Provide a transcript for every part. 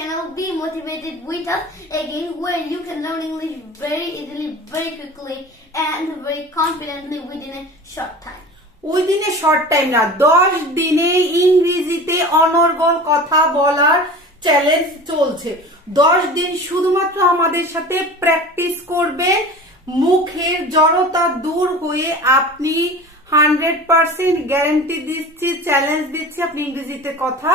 channel. Be motivated with us again, where you can learn English very easily, very quickly, and very confidently within a short time. Within a short time না 10 দিনে ইংরেজিতে অনর্গল কথা বলার challenge চলছে। 10 দিন শুধুমাত্র আমাদের সাথে প্র্যাকটিস করবেন, মুখের জড়তা দূর হয়ে আপনি 100% গ্যারান্টি দিচ্ছি, চ্যালেঞ্জ দিচ্ছি, আপনি ইংরেজিতে কথা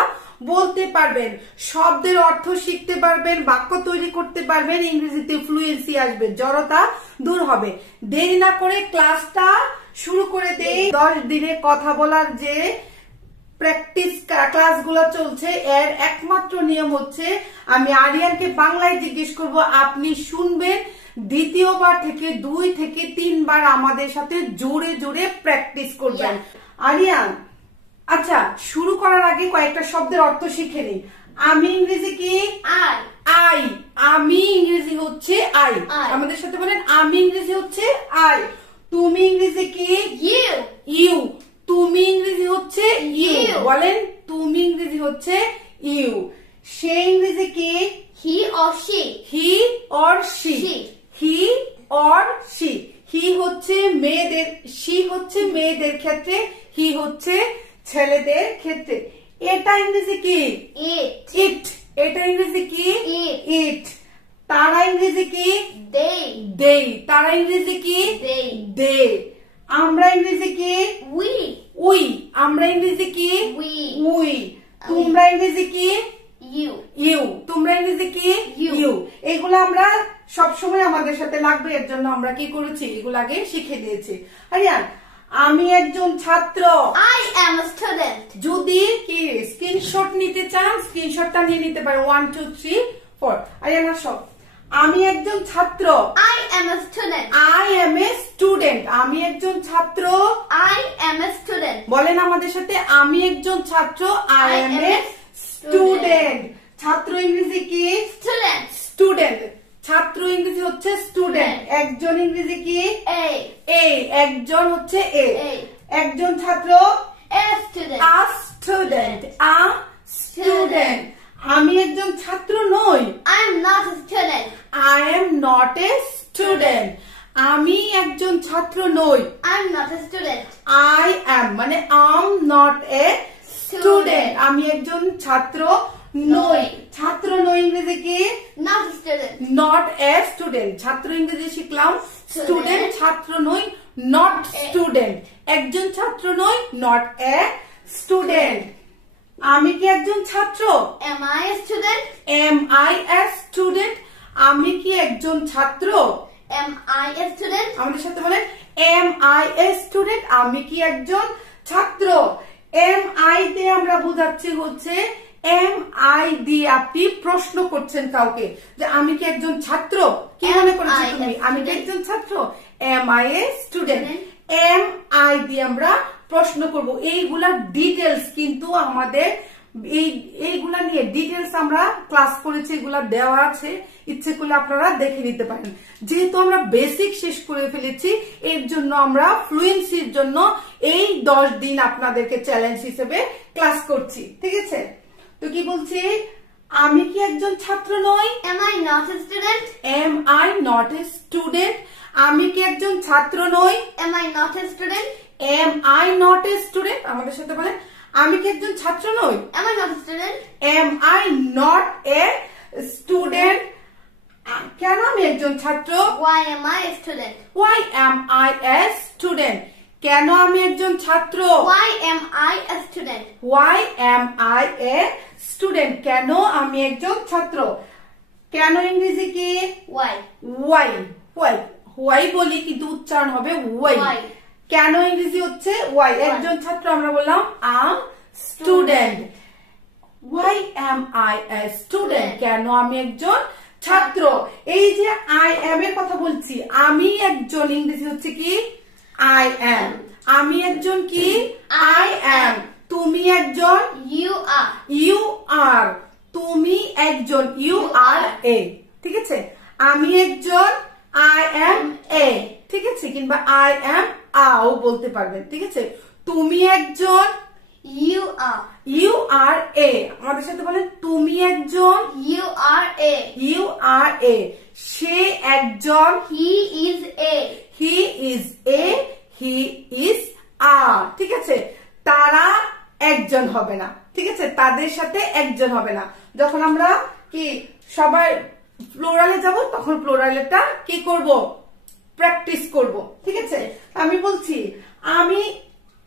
বলতে পারবেন, শব্দের অর্থ শিখতে পারবেন, বাক্য তৈরি করতে পারবেন, ইংরেজিতে ফ্লুয়েন্সি আসবে, জড়তা দূর হবে। দেরি না করে ক্লাসটা শুরু করে দেই। 10 দিনে কথা বলার যে প্র্যাকটিস ক্লাসগুলো চলছে, এর একমাত্র নিয়ম হচ্ছে আমি আরিয়ানকে বাংলায় জিজ্ঞেস করব, আপনি শুনবেন, দ্বিতীয়বার থেকে 2 থেকে 3 বার আমাদের সাথে জোরে জোরে প্র্যাকটিস করবেন। আরিয়ান, আচ্ছা শুরু করার আগে কয়েকটা শব্দের অর্থ শিখে নিই। আমি ইংরেজি কি? আই। আমি ইংরেজি হচ্ছে আই। আমাদের সাথে বলেন, আমি ইংরেজি হচ্ছে আই। তুমি ইংরেজি কি? ইউ। তুমি ইংরেজি হচ্ছে ইউ। বলেন, তুমি ইংরেজি হচ্ছে ইউ। সে ইংরেজি কি? He or she. He or she. He or she. He হচ্ছে মেয়েদের, শি হচ্ছে মেয়েদের ক্ষেত্রে, হি হচ্ছে ছেলেদের ক্ষেত্রে। এটা ইংরেজি কি? ইট। এটা ইংরেজি কি? ইট। তারা ইংরেজি কি? দে। তারা ইংরেজি কি? দে। আমরা ইংরেজি কি? উই। আমরা ইংরেজি কি? উই। তোমরা ইংরেজি কি? ইউ। তোমরা ইংরেজি কি? ইউ। এগুলো আমরা সবসময় আমাদের সাথে লাগবে, এর জন্য আমরা কি করেছি, এগুলো আগে শিখে দিয়েছি। আরিয়ান, আমি একজন ছাত্র। I am a student. যদি কি স্ক্রিনশট নিতে চান, স্ক্রিনশটটা নিয়ে নিতে পারেন। 1 2 3 4। আরিয়ান আসো। আমি একজন ছাত্র। I am a student. I am a student. আমি একজন ছাত্র। I am a student. বলেন আমাদের সাথে, আমি একজন ছাত্র। I am a student. ছাত্র ইংরেজি কি? স্টুডেন্ট। ছাত্র ইংরেজি হচ্ছে স্টুডেন্ট। একজন ইংরেজি কি? এ। একজন হচ্ছে এ। একজন ছাত্র? A student. A student. A student. আমি একজন ছাত্র নই। I am not a student. I am not a student. আমি একজন ছাত্র নই। I am not a student. I am মানে am not a student. আমি একজন ছাত্র নই। ছাত্র নই ইংরেজি কি? Not a student. Not a student. ছাত্র ইংরেজি শিখলাম, স্টুডেন্ট। ছাত্র নই, not student. একজন ছাত্র নই, not a student. আমি কি একজন ছাত্র? Am I a student? Am I a student? আমি কি একজন ছাত্র? Am I a student? আমাদের সাথে বলেন, Am I a student? আমি কি একজন ছাত্র? Am I দিয়ে আমরা বোঝাচ্ছি হচ্ছে Am I দিয়ে আপনি প্রশ্ন করছেন কাউকে যে আমি কি একজন ছাত্র? কি মনে করছো তুমি? আমি কি একজন ছাত্র? Am I a student? Am I দিয়ে আমরা প্রশ্ন করব। এইগুলা ডিটেলস কিন্তু আমাদের এইগুলা নিয়ে ডিটেলস আমরা ক্লাস করেছি, এগুলা দেওয়া আছে, ইচ্ছে করলে আপনারা দেখে নিতে পারেন। যেহেতু আমরা বেসিক শেষ করে ফেলেছি, এর জন্য আমরা ফ্লুয়েন্সির জন্য এই 10 দিন আপনাদেরকে চ্যালেঞ্জ হিসেবে ক্লাস করছি, ঠিক আছে? তো কি বলছি, আমি কি একজন ছাত্র নই? Am I not a student? Am I not a student? আমি কি একজন ছাত্র নই? Am I not a student? Am I not a student? আমাদের সাথে বলেন, আমি কি একজন ছাত্র নই? Am I not a student? Am I not a student? কেন আমি একজন ছাত্র? Why am I a student? Why am I a student? কেন আমি একজন ছাত্র? Why am I a student? Why am I a student? কেন আমি একজন ছাত্র? কেন ইংরেজি কি? Why. Why. Why. Why বলি কিন্তু উচ্চারণ হবে why. কেন ইংরেজি হচ্ছে why. একজন ছাত্র আমরা বললাম a student. Why am I a student? কেন আমি একজন ছাত্র? এই যে I am এর কথা বলছি, আমি একজন ইংরেজি হচ্ছে কি? I am. আমি একজন কি? I am. তুমি একজন? You are. You are. তুমি একজন? You are a. ঠিক আছে? আমি একজন? I am a. ঠিক আছে? কিংবা I am আও বলতে পারবেন, ঠিক আছে? তুমি একজন? You are. You are a. আমাদের সাথে বলেন, তুমি একজন? You a. You are a. সে একজন, He is a. he is a, he is are. ঠিক আছে, তারা একজন হবে না, ঠিক আছে, তাদের সাথে একজন হবে না। যখন আমরা কি সবাই প্লুরালে যাব তখন প্লুরালটা কি করব, প্র্যাকটিস করব, ঠিক আছে। আমি বলছি আমি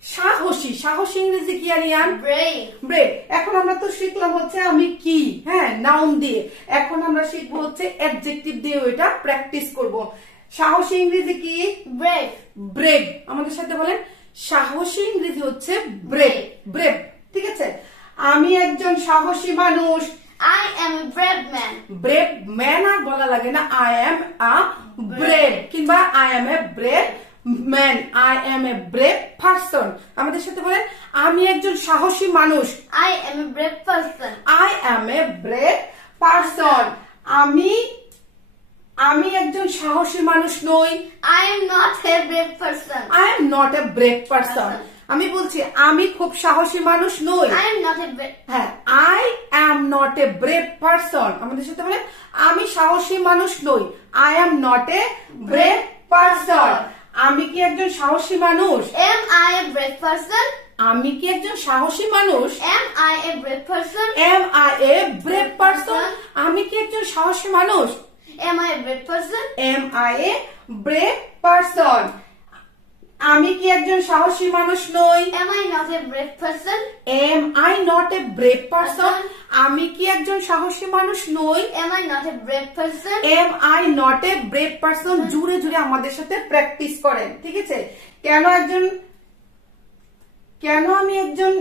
সাহসী, সাহসী ইংরেজি কি আরিয়ান? Brave. ব্রেভ। এখন আমরা তো শিখলাম হচ্ছে আমি কি, হ্যাঁ, নাউন দিয়ে। এখন আমরা শিখবো হচ্ছে অ্যাডজেক্টিভ দিয়ে, ওইটা প্র্যাকটিস করব। সাহসী ইংরেজি কি? Brave. ব্রেভ। আমাদের সাথে বলেন, সাহসী ইংরেজি হচ্ছে ব্রেভ, ব্রেভ, ঠিক আছে। আমি একজন সাহসী মানুষ। I am a brave man. Brave man আর বলা লাগে না, আই এম আ ব্রেভ, কিংবা I am a brave man, I am a brave person. আমাদের সাথে বলেন, আমি একজন সাহসী মানুষ। I am a brave person. I am a brave person. আমি একজন সাহসী মানুষ নই। I am not a brave person. I am not a brave person. আমি বলছি আমি খুব সাহসী মানুষ নই। I am not a brave. হ্যাঁ, I am not a brave person. আমাদের সাথে বলেন, আমি সাহসী মানুষ নই। I am not a brave person. আমি কি একজন সাহসী মানুষ? Am I a brave person? আমি কি একজন সাহসী মানুষ? Am I a brave person? Am I a brave person. আমি কি একজন সাহসী মানুষ? Am I a brave person? Am I a brave person. আমি কি একজন সাহসী মানুষ নই? Am I not a brave person? Am I not a brave person. আমি কি একজন সাহসী মানুষ নই? Am I not a brave person? Am I not a brave person. জুড়ে জুড়ে আমাদের সাথে প্র্যাকটিস করেন, ঠিক আছে। কেন আমি একজন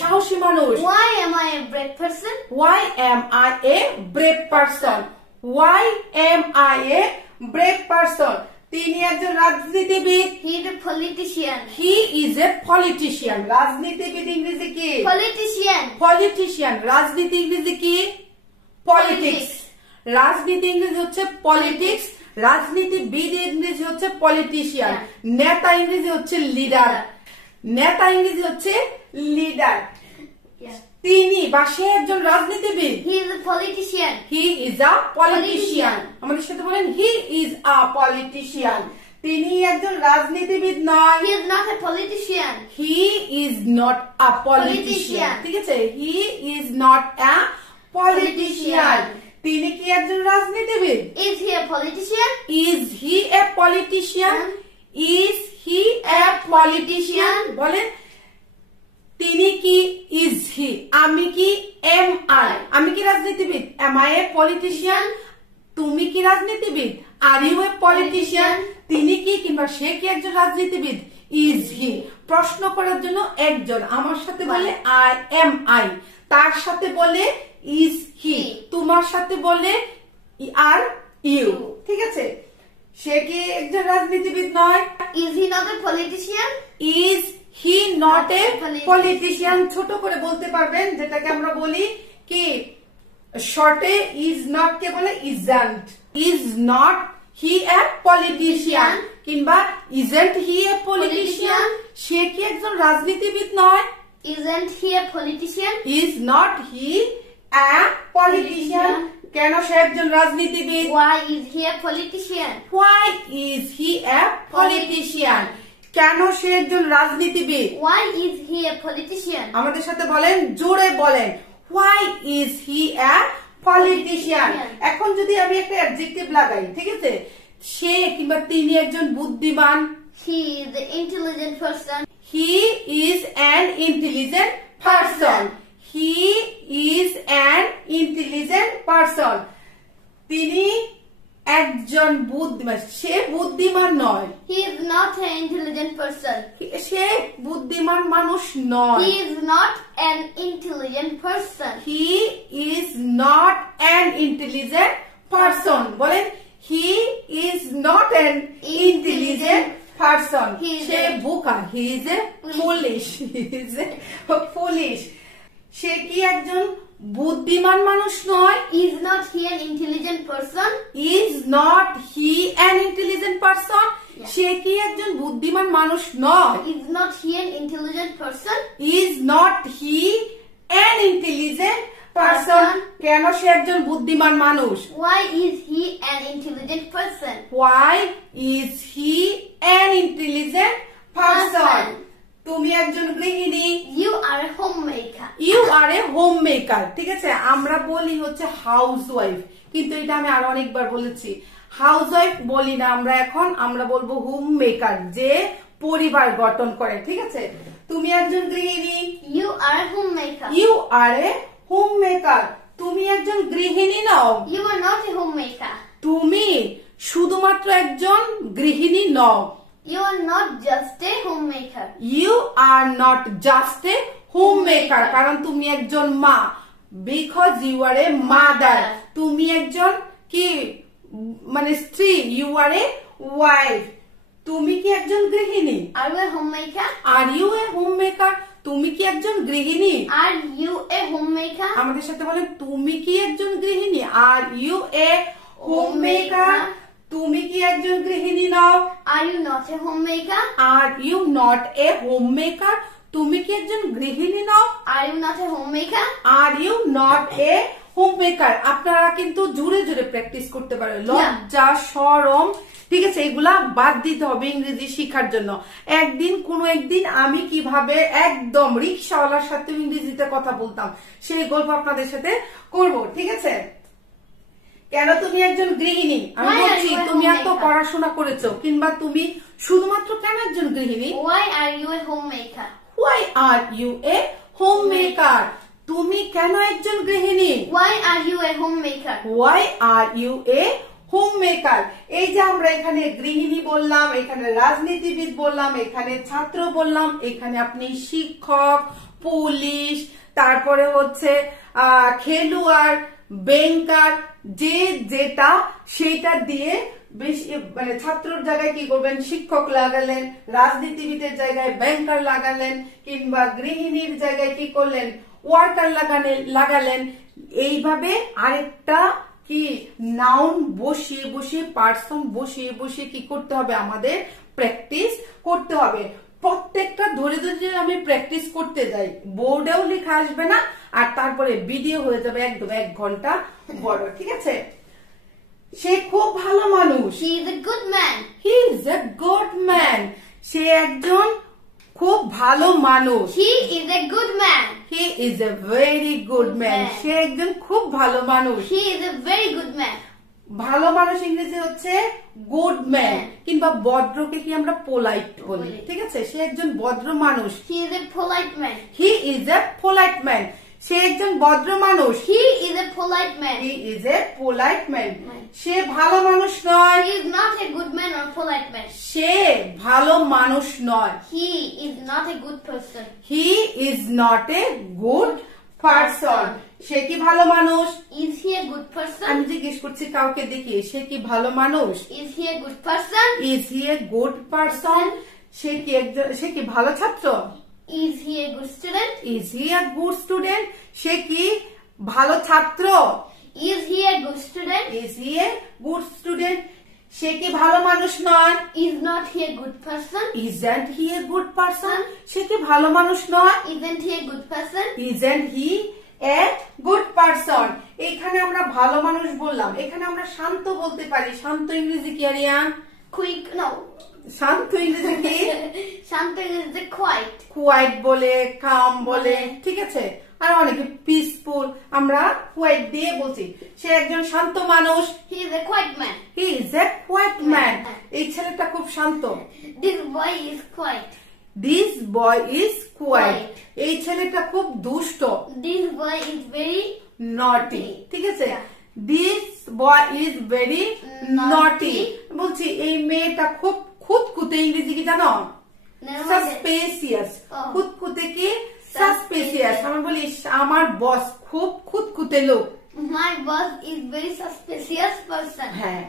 সাহসী মানুষ? Why am I a brave person? Why am I a brave person? Why am I a brave person? তিনি একজন রাজনীতিবিদ। He is a politician. He is a politician. রাজনীতিবিদ ইংরেজি কি? Politician. পলিটিশিয়ান। রাজনীতি ইংরেজি কি? পলিটিক্স। রাজনীতি ইংরেজি হচ্ছে পলিটিক্স, রাজনীতিবিদ ইংরেজি হচ্ছে পলিটিশিয়ান, নেতা ইংরেজি হচ্ছে লিডার, নেতা ইংরেজি হচ্ছে লিডার। Yeah. তিনি বা সে একজন রাজনীতিবিদ। He is a politician. He is a politician. আমাদের সাথে বলেন, হি ইজ আ পলিটিশিয়ান। তিনি একজন রাজনীতিবিদ নয়। He is not a politician. He is not a politician, ঠিক আছে। He is not a politician. তিনি কি একজন রাজনীতিবিদ? Is he a politician? Is he a politician? Is he a politician? বলেন, তিনি কি? Is he. আমি কি? Am I. আমি কি রাজনীতিবিদ? Am I a politician? তুমি কি রাজনীতিবিদ? Are you a politician? তিনি কি কিংবা সে কি একজন রাজনীতিবিদ? Is he. প্রশ্ন করার জন্য একজন। আমার সাথে বলে আই এম আই, তার সাথে বলে ইজ হি, তোমার সাথে বলে আর ইউ, ঠিক আছে। সে কি একজন রাজনীতিবিদ নয়? Is he not a politician? Is he not a politician. ছোট করে বলতে পারবেন, যেটাকে আমরা বলি কি শর্টে ইজ নট কে বলে isn't. Is not he a politician কিংবা ইজন্ট হি এ পলিটিশিয়ান। সে কি একজন রাজনীতিবিদ নয়? Isn't he a politician? Is not he a politician. কেন সে একজন রাজনীতিবিদ? Why is he a politician? Why is he a politician? কেন সে একজন রাজনীতিবিদ? Why is he a politician? আমাদের সাথে বলেন, জোরে বলেন, why is he a politician? এখন যদি আমি একটা অ্যাডজেক্টিভ লাগাই, ঠিক আছে, সে কিংবা তিনি একজন বুদ্ধিমান। He is an intelligent person. He is an intelligent person. He is an intelligent person. তিনি একজন বুদ্ধিমান। সে বুদ্ধিমান নয়। He is not an intelligent person. সে বুদ্ধিমান মানুষ নয়। He is not an intelligent person. He is not an intelligent person. বলেন, he is not an intelligent person. সে বোকা। He is a foolish. He is a foolish. সে কি একজন বুদ্ধিমান মানুষ নয়? Is not he an intelligent person? Is not he an intelligent person? সে কি একজন বুদ্ধিমান মানুষ নয়? Is not he an intelligent person? Is not he an intelligent person, কেন সে একজন বুদ্ধিমান মানুষ? Why is he an intelligent person? Why is he an intelligent person? তুমি একজন গৃহিণী। You are a homemaker. You are a homemaker, ঠিক আছে? আমরা বলি হচ্ছে হাউসওয়াইফ, কিন্তু এটা আমি আরো অনেকবার বলেছি। হাউসওয়াইফ বলি না আমরা এখন, আমরা বলবো হোমমেকার, যে পরিবার গঠন করে, ঠিক আছে? তুমি একজন গৃহিণী। You are a homemaker. You are a homemaker. তুমি একজন গৃহিণী নও। You are not a homemaker. তুমি শুধুমাত্র একজন গৃহিণী নও। You are not just a homemaker. You are not just a homemaker, কারণ তুমি একজন মা। Because you are a mother. তুমি একজন কি মানে স্ত্রী। You are a wife. তুমি কি একজন গৃহিণী? Are you a homemaker? Are you a homemaker? তুমি কি একজন গৃহিণী? Are you a homemaker? আমাদের সাথে বলেন, তুমি কি একজন গৃহিণী? Are you a homemaker? তুমি কি একজন গৃহিণী নও? Are you not a homemaker? Are you not a homemaker? তুমি কি একজন গৃহিণী নও? Are you not a homemaker? Are you not a homemaker? আপনারা কিন্তু জোরে জোরে প্র্যাকটিস করতে পারেন। লজ্জা, শরম, ঠিক আছে, এগুলা বাদ দিতে হবে ইংরেজি শেখার জন্য। কোনো একদিন আমি কিভাবে একদম রিকশাওয়ালার সাথে ইংরেজিতে কথা বলতাম, সেই গল্প আপনাদের সাথে করব, ঠিক আছে? কেন তুমি একজন গৃহিণী? আমি বলছি তুমি এত পড়াশোনা করেছো, কিংবা তুমি শুধুমাত্র কেন একজন গৃহিণী? Why are you a homemaker? Why are you a homemaker? তুমি কেন একজন গৃহিণী? Why are you a homemaker? Why are you a homemaker? এই যে আমরা এখানে গৃহিণী বললাম, এখানে রাজনীতিবিদ বললাম, এখানে ছাত্র বললাম, এখানে আপনি শিক্ষক, পুলিশ, তারপরে হচ্ছে খেলোয়াড়, ব্যাংকার, যে যেটা সেটা দিয়ে বেশি, মানে ছাত্রর জায়গায় কি করবেন, শিক্ষক লাগালেন, রাজনীতিবিদের জায়গায় ব্যাংকার লাগালেন, কিংবা গৃহিণীর জায়গায় কি করলেন, ওয়ার্কার লাগালেন। এইভাবে আরেকটা কি নাউন বসিয়ে বসিয়ে, পার্সন বসিয়ে বসিয়ে কি করতে হবে, আমাদের প্র্যাকটিস করতে হবে। প্রত্যেকটা ধরে ধরে আমি প্র্যাকটিস করতে যাই, বোর্ডেও লেখা আসবে না, আর তারপরে ভিডিও হয়ে যাবে একদম 1 ঘন্টা বড়, ঠিক আছে? সে খুব ভালো মানুষ। He is a good man. He is a good man. সে একজন খুব ভালো মানুষ। He is a good man. He is a very good man. সে একজন খুব ভালো মানুষ। He is a very good man. ভালো মানুষ ইংরেজি হচ্ছে গুড ম্যান, কিংবা ভদ্রকে কি আমরা পোলাইট বলি, ঠিক আছে? সে একজন ভদ্র মানুষ। He is a polite man. He is a polite man. সে একজন ভদ্র মানুষ। He is a polite man. He is a polite man. সে ভালো মানুষ নয়। He is not a good man or polite man. সে ভালো মানুষ নয়। He is not a good person. He is not a good person. সে কি ভালো মানুষ? Is he a good person? আমি জিজ্ঞেস করছি কাউকে দেখিয়ে, সে কি ভালো মানুষ? Is he a good person? Is he a good person? সে কি ভালো ছাত্র? Is he a good student? Is he a good student? সে কি ভালো ছাত্র? Is he a good student? Is he a good student? সে কি ভালো মানুষ নয়? Is not he a good person? Isn't he a good person? সে কি ভালো মানুষ নয়? Isn't he a good person? Isn't he a good person? এখানে আমরা ভালো মানুষ বললাম, এখানে আমরা শান্ত বলতে পারি। শান্ত ইংরেজি কি আরিয়ান? Quick, no. শান্ত ইংরেজি কি? শান্ত is the quiet. কোয়াইট বলে, কাম বলে, ঠিক আছে? আর অনেকে পিসফুল, আমরা কোয়াইট দিয়ে বলছি। সে একজন শান্ত মানুষ। He is a quiet man. He is a quiet man. এই ছেলেটা খুব শান্ত। This boy is quiet. This boy is quiet. এই ছেলেটা খুব দুষ্ট। This boy is very naughty, ঠিক আছে? This boy is very naughty. বলছি এই মেয়েটা খুব খুঁতখুঁতে, ইংরেজি কি জানো? Suspicious. খুঁতখুঁতে কি? Suspicious. আমি বলি আমার বস খুব খুঁতখুঁতে লোক। My boss is very suspicious person. হ্যাঁ,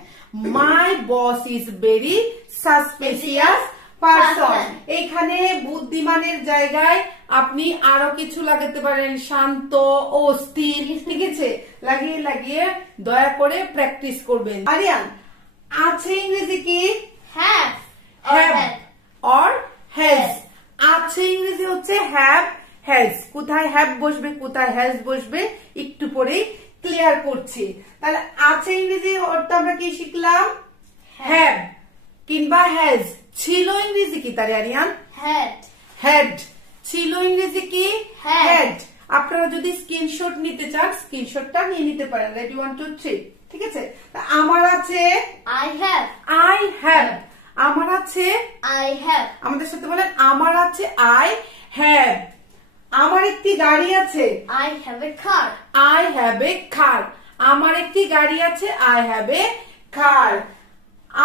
my boss is very suspicious person. এখানে বুদ্ধিমানের জায়গায় আপনি আরো কিছু লাগাতে পারেন, শান্ত, অস্থির, ঠিক আছে? লাগিয়ে লাগিয়ে দয়া করে প্র্যাকটিস করবেন। আরিয়ান, আছে ইংরেজি কি? Have. Have or has. আছে ইংরেজি হচ্ছে have, হ্যাজ। কোথায় হ্যাভ বসবে, কোথায় হ্যাজ বসবে একটু পরেই ক্লিয়ার করছি। তাহলে আছে ইংরেজি অর্থ আমরা কি শিখলাম? হ্যাভ কিংবা হ্যাজ। ছিল ইংরেজি কি তার আরিয়ান? হ্যাড। হ্যাড। ছিল ইংরেজি কি? হ্যাড। হ্যাড। আপনারা যদি স্ক্রিনশট নিতে চান স্ক্রিনশটটা নিয়ে নিতে পারেন। রেডি 1 2 3। ঠিক আছে। আমার আছে I have. I have. আমার আছে I have. আমাদের সাথে বলেন আমার আছে আই হ্যাভ। আমার একটি গাড়ি আছে I have a car. I have a car. আমার একটি গাড়ি আছে আই হ্যাভ এ কার।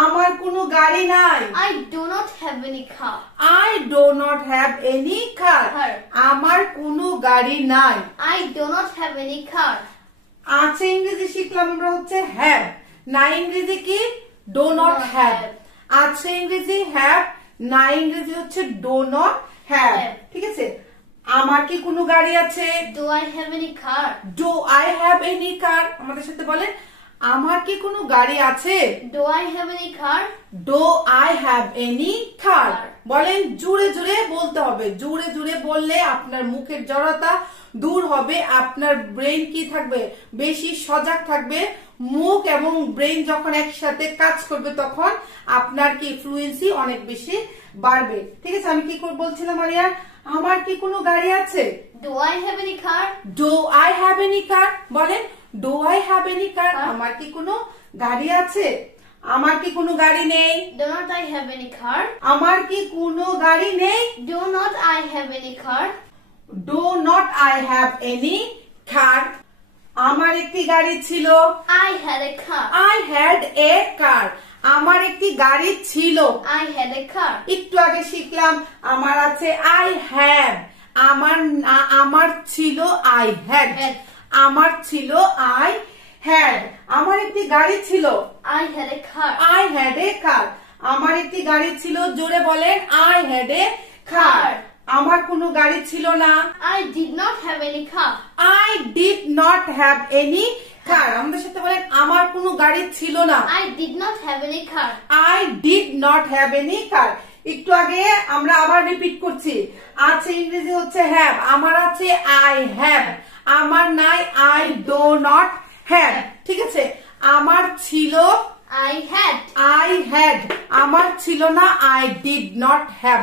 আমার কোনো গাড়ি নাই I do not have any car. I do not have any car. Car. আমার কোনো গাড়ি নাই। I do not have any car. আছে ইংরেজি শিখলাম আমরা হচ্ছে হ্যাভ। নাই ইংরেজি কি? Do not not have. have. আছে ইংরেজি হ্যাভ, নাই ইংরেজি হচ্ছে ডো নট হ্যাভ। Have. ঠিক আছে। আমার কি কোনো গাড়ি আছে? Do I have any car? Do I have any car. আমাদের সাথে বলেন আমার কি কোনো গাড়ি আছে? Do I have any car? Do I have any car. Car. বলেন জুড়ে জুড়ে বলতে হবে। জুড়ে জুড়ে বললে আপনার মুখের জড়তা দূর হবে, আপনার ব্রেন কি থাকবে? বেশি সজাগ থাকবে। মুখ এবং ব্রেন যখন একসাথে কাজ করবে তখন আপনার কি ফ্লুয়েন্সি অনেক বেশি বাড়বে। ঠিক আছে। আমি কি বলছিলাম আরিয়ান? আমার কি কোনো গাড়ি আছে? Do I have any car? Do I have any car. বলেন do I have any car. Car. আমার কি কোনো গাড়ি আছে? আমার কি কোনো গাড়ি নেই? Do not I have any car? আমার কি কোনো গাড়ি নেই? Do not I have any car? Do not I have any car. আমার একটি গাড়ি ছিল I had a car. I had a car. আমার একটি গাড়ি ছিল। I had a car. একটু আগে শিখলাম আমার আছে আই হ্যাভ। আমার ছিল আই হ্যাড। Had. আমার ছিল আই হ্যাড। আমার একটি গাড়ি ছিল I had a car. I had a car. আমার একটি গাড়ি ছিল। জোরে বলেন আই হ্যাড এ কার। আমার কোনো গাড়ি ছিল না। I did not have any car. I did not have any car. আমাদের সাথে বলেন আমার কোনো গাড়ি ছিল না। I did not have any car. I did not have any car. একটু আগে আমরা আবার রিপিট করছি। আছে ইংরেজি হচ্ছে হ্যাভ। আমার আছে আই হ্যাভ। আমার নাই আই ডো নট হ্যাভ। ঠিক আছে। আমার ছিল I had. I had. আমার ছিল না আই ডিড নট হ্যাভ।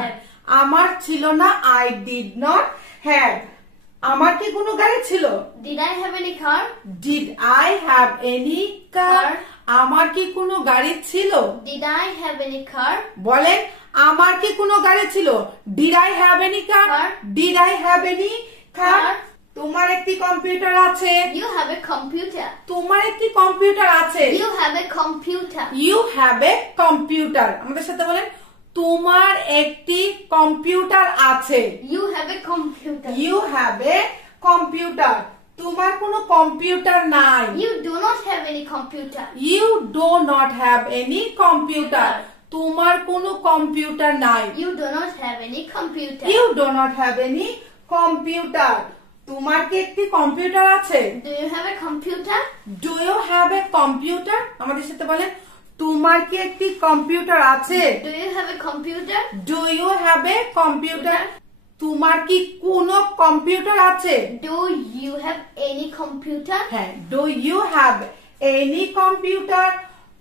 আমার ছিল না আই ডিড নট হ্যাভ। আমার কি কোনো গাড়ি ছিল? Did I have any car? Did I have any car. Car. আমার কি কোনো গাড়ি ছিল? Did I have any car? বলেন আমার কি কোনো গাড়ি ছিল? Did I have any car. Car. Did I have any car. Car. তোমার একটি কম্পিউটার আছে। You have a computer. তোমার একটি কম্পিউটার আছে। You have a computer. You have a computer. আমাদের সাথে বলেন তোমার একটি কম্পিউটার আছে। You have a computer. You have a computer. তোমার কোনো কম্পিউটার নাই। You do not have any computer. You do not have any computer. তোমার কোনো কম্পিউটার নাই। You do not have any computer. You do not have any computer. তোমার কি একটি computer আছে? Do you have a computer? Do you have a computer. আমাদের সাথে বলেন তোমার কি একটি কম্পিউটার আছে? Do you have a computer? Do you have a computer. তোমার কি কোনো কম্পিউটার আছে? Do you have any computer? হ্যাঁ। Do you have any computer.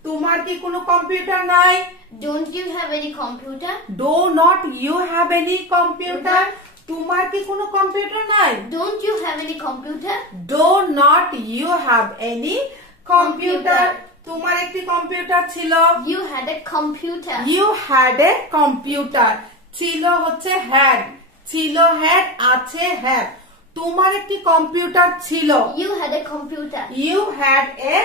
তোমার কি কোনো কম্পিউটার নাই? Don't you have any computer? Do not you have any computer. তোমার কি কোনো কম্পিউটার নাই? Don't you have any computer? Do not you have any computer. তোমার একটি কম্পিউটার ছিল। You had a computer. You had a computer. ছিল হচ্ছে had. ছিল হ্যাড, আছে হ্যাভ। তোমার একটি কম্পিউটার ছিল। You had a computer. You had a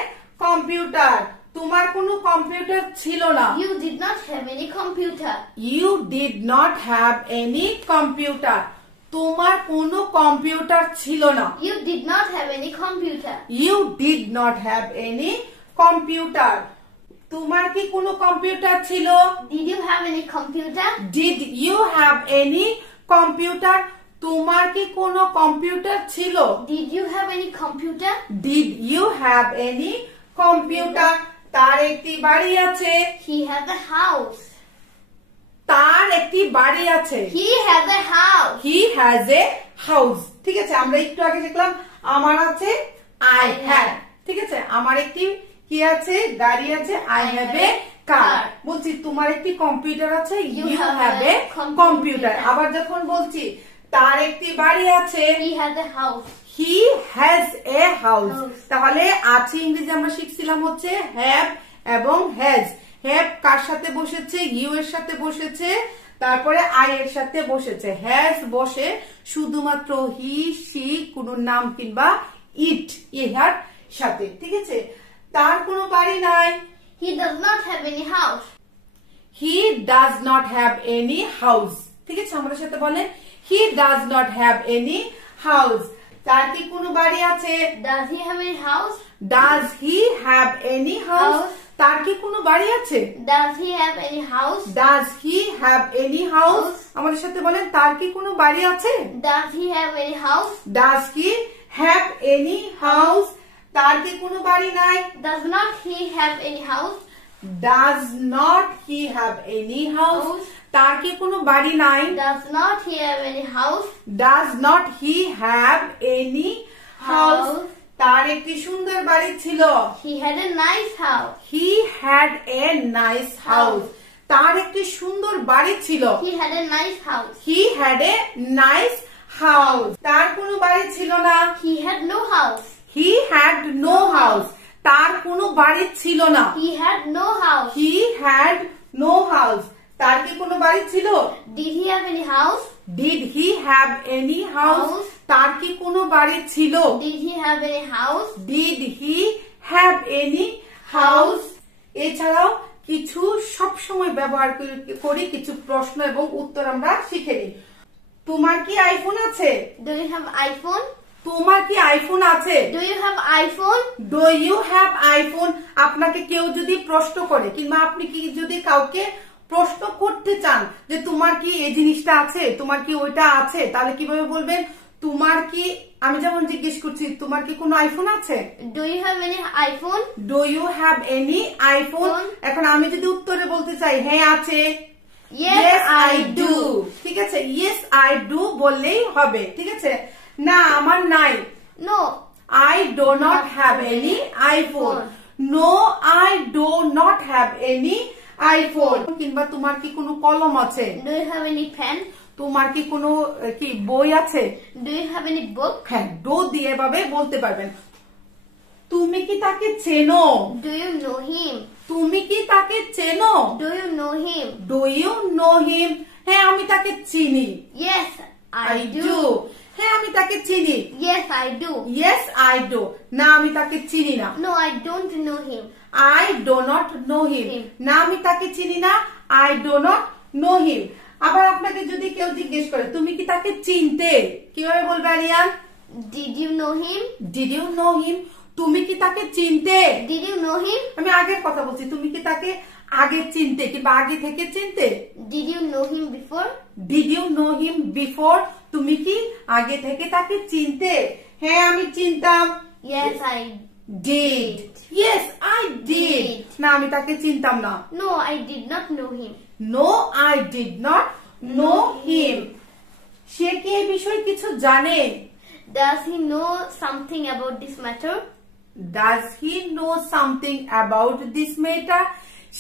computer. তোমার কোনো কম্পিউটার ছিল না। You did not have any computer. You did not have any computer. তোমার কোনো কম্পিউটার ছিল না। You did not have any computer. You did not have any computer. তোমার কি কোনো কম্পিউটার ছিল? Did you have any computer? Did you have any computer. তোমার কি কোনো কম্পিউটার ছিল? Did you have any computer? Did you have any computer. তার একটি বাড়ি আছে। He has a house. তার একটি বাড়ি আছে। He has a house. He has a house. ঠিক আছে, আমরা একটু আগে দেখলাম আমার আছে I have। ঠিক আছে, আমার একটি কি আছে, গাড়ি আছে, I have a car। বলছি তোমার একটি কম্পিউটার আছে, you have a computer। আবার যখন বলছি তার একটি বাড়ি আছে, He has a house. He has a house। তাহলে আছে ইংরেজি আমরা শিখছিলাম হচ্ছে have এবং has। have কার সাথে বসেছে, you এর সাথে বসেছে, তারপরে I এর সাথে বসেছে। has বসে শুধুমাত্র he, she, কোনো নাম কিংবা it ইহার সাথে। ঠিক আছে, তার কোনো বাড়ি নাই, He does not have any house. He does not have any house। ঠিক আছে, আমাদের সাথে বলেন He does not have any house। তার কি কোনো বাড়ি আছে, Does he have any house? Does he have any house? তার কি কোনো বাড়ি আছে, Does he have any house? Does he have any house? আমাদের সাথে বলেন তার কি কোনো বাড়ি আছে, Does he have any house? Does he have any house? তার কি কোনো বাড়ি নাই, Does not he have any house? Does not he have any house? তার কি কোনো বাড়ি নাই, Does not he have any house? Does not he have any house? তার একটি সুন্দর বাড়ি ছিল, He had a nice house. He had a nice house। তার একটি সুন্দর বাড়ি ছিল, He had a nice house. He had a nice house। তার কোনো বাড়ি ছিল না, He had no house. He had no house। তার কোনো বাড়ি ছিল না, He had no house. He had no house। তার কি কোনো বাড়ি ছিল, Did he have any house? Did he have any house? তার কি কোনো বাড়ি ছিল, Did he have any house? Did he have any house? এছাড়াও কিছু সব সময় ব্যবহার করি কিছু প্রশ্ন এবং উত্তর আমরা শিখে নিই। তোমার কি আইফোন আছে, Do you have iPhone? তোমার কি আইফোন আছে, Do you have iPhone? Do you have iPhone? আপনাকে কেউ যদি প্রশ্ন করে কিংবা আপনি কি যদি কাউকে প্রশ্ন করতে চান যে তোমার কি এই জিনিসটা আছে, তোমার কি ওইটা আছে, তাহলে কিভাবে বলবেন, তোমার কি, আমি যেমন জিজ্ঞেস করছি তোমার কি কোনো আইফোন আছে, Do you have any iPhone? Do you have any iPhone? এখন আমি যদি উত্তরে বলতে চাই হ্যাঁ আছে, Yes, I do. ঠিক আছে, Yes I do বললেই হবে। ঠিক আছে, না আমার নাই, No. I do not have any iPhone। No, I do not have any iPhone। কিংবা তোমার কি কোনো কলম আছে, Do you have any pen? তোমার কি কোনো কি বই আছে, Do you have any book? হ্যাঁ ডো দিয়ে ভাবে বলতে পারবেন। তুমি কি তাকে চেনো, Do you know him? তুমি কি তাকে চেনো, Do you know him? Do you know him? হ্যাঁ আমি তাকে চিনি, Yes, I do. হ্যাঁ আমি তাকে চিনি, Yes, I do. Yes I do। না আমি তাকে চিনি না, No, I don't know him. I do not know him। না আমি তাকে চিনি না, I do not know him। আবার আপনাকে যদি কেউ জিজ্ঞেস করে তুমি কি তাকে চিনতে, কিভাবে বলবে Aryan, Did you know him? Did you know him? তুমি কি তাকে চিনতে, Did you know him? আমি আগের কথা বলছি, তুমি কি তাকে আগে চিনতে কিংবা আগে থেকে চিনতে, Did you know him before? Did you know him before? তুমি কি আগে থেকে তাকে চিনতে, হ্যাঁ আমি চিনতাম, Yes, I did। Yes I did। না আমি তাকে চিনতাম না, No, I did not know him. No I did not know him। সে কি এই বিষয়ে কিছু জানে, Does he know something about this matter? Does he know something about this matter?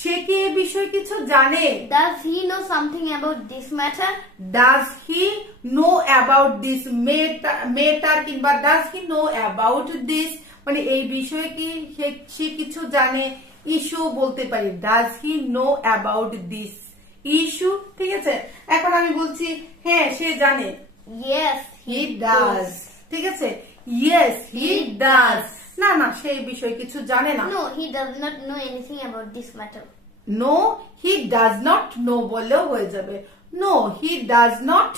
সে কি এই বিষয়ে কিছু জানে, Does he know something about this matter? Does he know about this matter কিংবা Does he know about this, মানে এই বিষয়ে কি সে কিছু জানে, ইস্যু বলতে পারি, Does he know about this issue। ঠিক আছে, এখন আমি বলছি হ্যাঁ সে জানে, Yes, he does। ঠিক আছে, Yes he does। না না সেই বিষয়ে কিছু জানে না, No, he does not know anything about this matter. No he does not know বললেও হয়ে যাবে, No he does not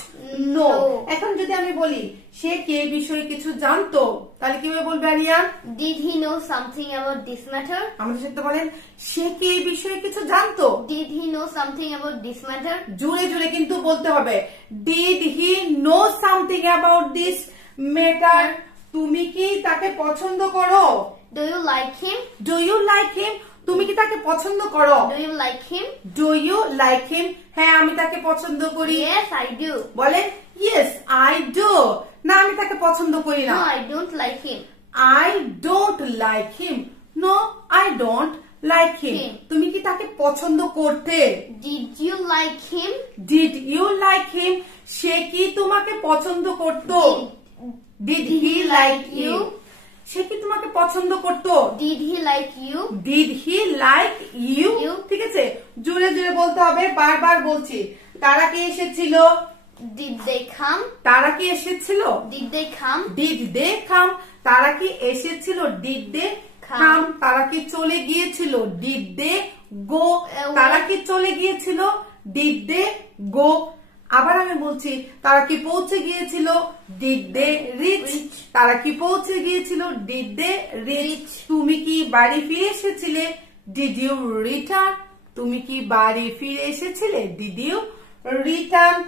know। এখন যদি আমি বলি সে কি এই বিষয়ে কিছু জানতো, তাহলে কিভাবে বলবে Aryan, Did he know something about this matter? আমাদের সাথে বলেন সে কি এই বিষয়ে কিছু জানতো, Did he know something about this matter? জোরে জোরে কিন্তু বলতে হবে, Did he know something about this matter? তুমি কি তাকে পছন্দ করো, Do you like him? Do you like him? তুমি কি তাকে পছন্দ করো? Do you like him? Do you like him? হ্যাঁ আমি তাকে পছন্দ করি। Yes, I do. বলেন yes I do। না আমি তাকে পছন্দ করি না। No, I don't like him. I don't like him. No, I don't like him. তুমি কি তাকে পছন্দ করতে? Did you like him? Did you like him? সে কি তোমাকে পছন্দ করতো? Did he like you? সে কি তোমাকে পছন্দ করতো? Did he like you? Did he like you? ঠিক আছে, জোরে জোরে বলতে হবে, বারবার বলছি। তারা কি এসেছিল? Did they come? তারা কি এসেছিল? Did they come? Did they come? তারা কি এসেছিল? Did they come? তারা কি চলে গিয়েছিল? Did they go? তারা কি চলে গিয়েছিল? Did they go? আবার আমি বলছি, তারা কি পৌঁছে গিয়েছিল? Did they reach? তারা কি পৌঁছে গিয়েছিল? Did they reach? তুমি কি বাড়ি ফিরে এসেছিলে? Did you return? তুমি কি বাড়ি ফিরে এসেছিলে? Did you return?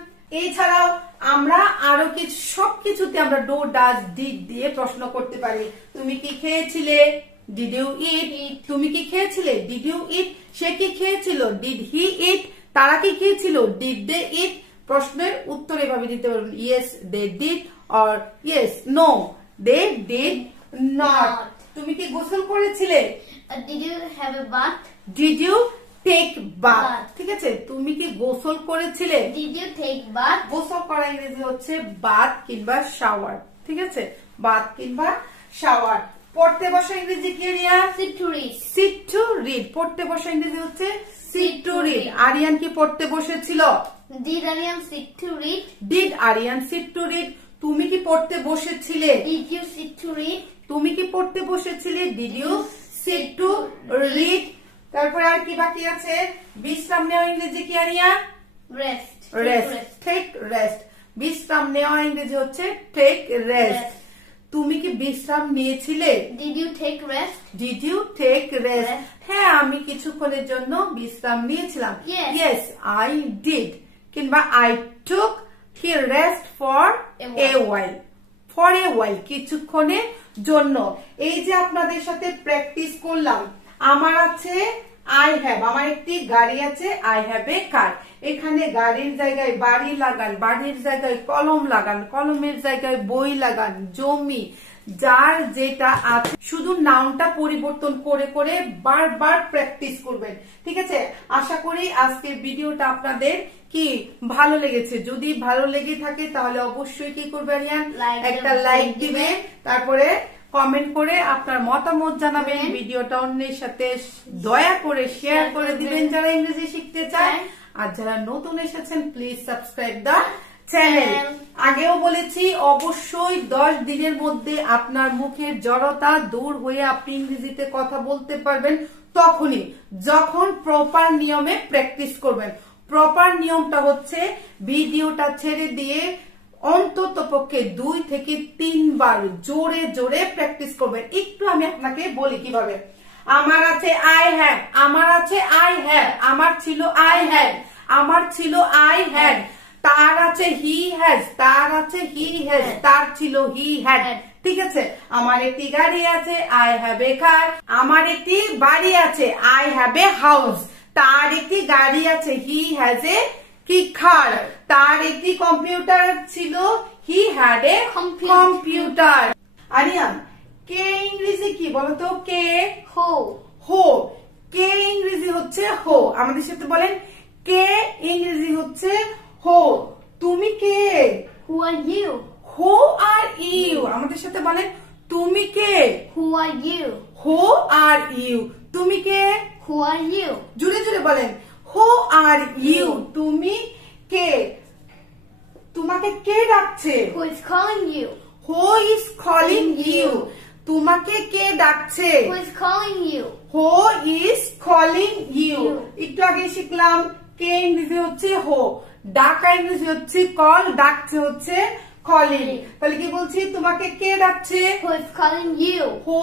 এছাড়াও আমরা আরো কিছু সবকিছুতে আমরা ডো ডাজ ডিড দিয়ে প্রশ্ন করতে পারি। তুমি কি খেয়েছিলে? Did you eat? তুমি কি খেয়েছিলে? Did you eat? সে কি খেয়েছিল? Did he eat? তারা কি খেয়েছিল? Did they eat? প্রশ্নের উত্তর এভাবে দিতে পারবেন, yes they did or yes no they did not. তুমি কি গোসল করেছিলে? Did you have a bath? Did you take bath? ঠিক আছে, তুমি কি গোসল করেছিলে? Did you take bath? গোসল করা ইংরেজি হচ্ছে বাথ কিংবা শাওয়ার। ঠিক আছে, বাথ কিংবা শাওয়ার। পড়তে বসা ইংরেজি কি Riya? Sit to read. Sit to read। পড়তে বসা ইংরেজি হচ্ছে sit to read। আরিয়ান কি পড়তে বসেছিল? Did Aryan sit to read? Did Aryan sit to read? তুমি কি পড়তে বসেছিলে? Did you sit to read? তুমি কি পড়তে বসেছিলে? Did you sit to read? তারপরে আর কি বাকি আছে? বিশ্রাম নেওয়া ইংরেজি কি Aryan? Rest. Rest. Take rest. বিশ্রাম নেওয়া ইংরেজি হচ্ছে take rest. তুমি কি বিশ্রাম নিয়েছিলে? Did you take rest? Did you take rest? হ্যাঁ আমি কিছুক্ষণের জন্য বিশ্রাম নিয়েছিলাম। Yes I did। কিংবা I took he rest for a while. For a while কিছুক্ষণের জন্য। এই যে আপনাদের সাথে প্র্যাকটিস করলাম, আমার আছে I have, আমার একটি গাড়ি আছে, I have a car। এখানে গাড়ির জায়গায় বাড়ি লাগান, বাড়ির জায়গায় কলম লাগান, কলমের জায়গায় বই লাগান, জমি, যার যেটা আছে শুধু নাউনটা পরিবর্তন করে করে বারবার প্র্যাকটিস করবেন। ঠিক আছে, আশা করি আজকের ভিডিওটা আপনাদের কি ভালো লেগেছে। যদি ভালো লেগে থাকে তাহলে অবশ্যই কি করবেন, একটা লাইক দিবেন, তারপরে কমেন্ট করে আপনার মতামত জানাবেন। ভিডিওটা অন্যের সাথে দয়া করে শেয়ার করে দিবেন যারা ইংরেজি শিখতে চায়। আর যারা নতুন এসেছেন প্লিজ সাবস্ক্রাইব দা চ্যানেল। আগেও বলেছি অবশ্যই 10 দিনের মধ্যে আপনার মুখের জড়তা দূর হয়ে আপনি ইংরেজিতে কথা বলতে পারবেন তখনই যখন প্রপার নিয়মে প্র্যাকটিস করবেন। প্রপার নিয়মটা হচ্ছে ভিডিওটা ছেড়ে দিয়ে অন্তত পক্ষে 2 থেকে 3 বার জোরে জোরে প্র্যাকটিস করবেন। একটু আমি আপনাকে বলি কিভাবে। আমার আছে I have, আমার আছে I have, আমার ছিল I had, আমার ছিল I had, তার আছে he has, তার আছে he has, তার ছিল he had। ঠিক আছে, আমার একটি গাড়ি আছে I have a car, আমার একটি বাড়ি আছে I have a house, তার একটি গাড়ি আছে he has a কি car, তার একটি কম্পিউটার ছিল he had a computer। Aryan কে ইংরেজি কি বলতো? কে Who? হো। কে ইংরেজি হচ্ছে হো। আমাদের সাথে বলেন, কে ইংরেজি হচ্ছে হো। তুমি কে? Who are you? Who are you? আমাদের সাথে বলেন, তুমি কে? Who are you? Who are you? তুমি কে? Who are you? জোরে জোরে বলেন, Who are you? তুমি কে? তোমাকে কে ডাকছে? Who is calling you? Who is calling you? তোমাকে কে ডাকছে? Who is calling you? Who is calling you? একটু আগে শিখলাম কে ইংরেজি হচ্ছে হো, ডাকা ইংরেজি হচ্ছে কল, ডাকছে হচ্ছে কলিং। তাহলে কি বলছি, তোমাকে কে ডাকছে? Who is calling you? Who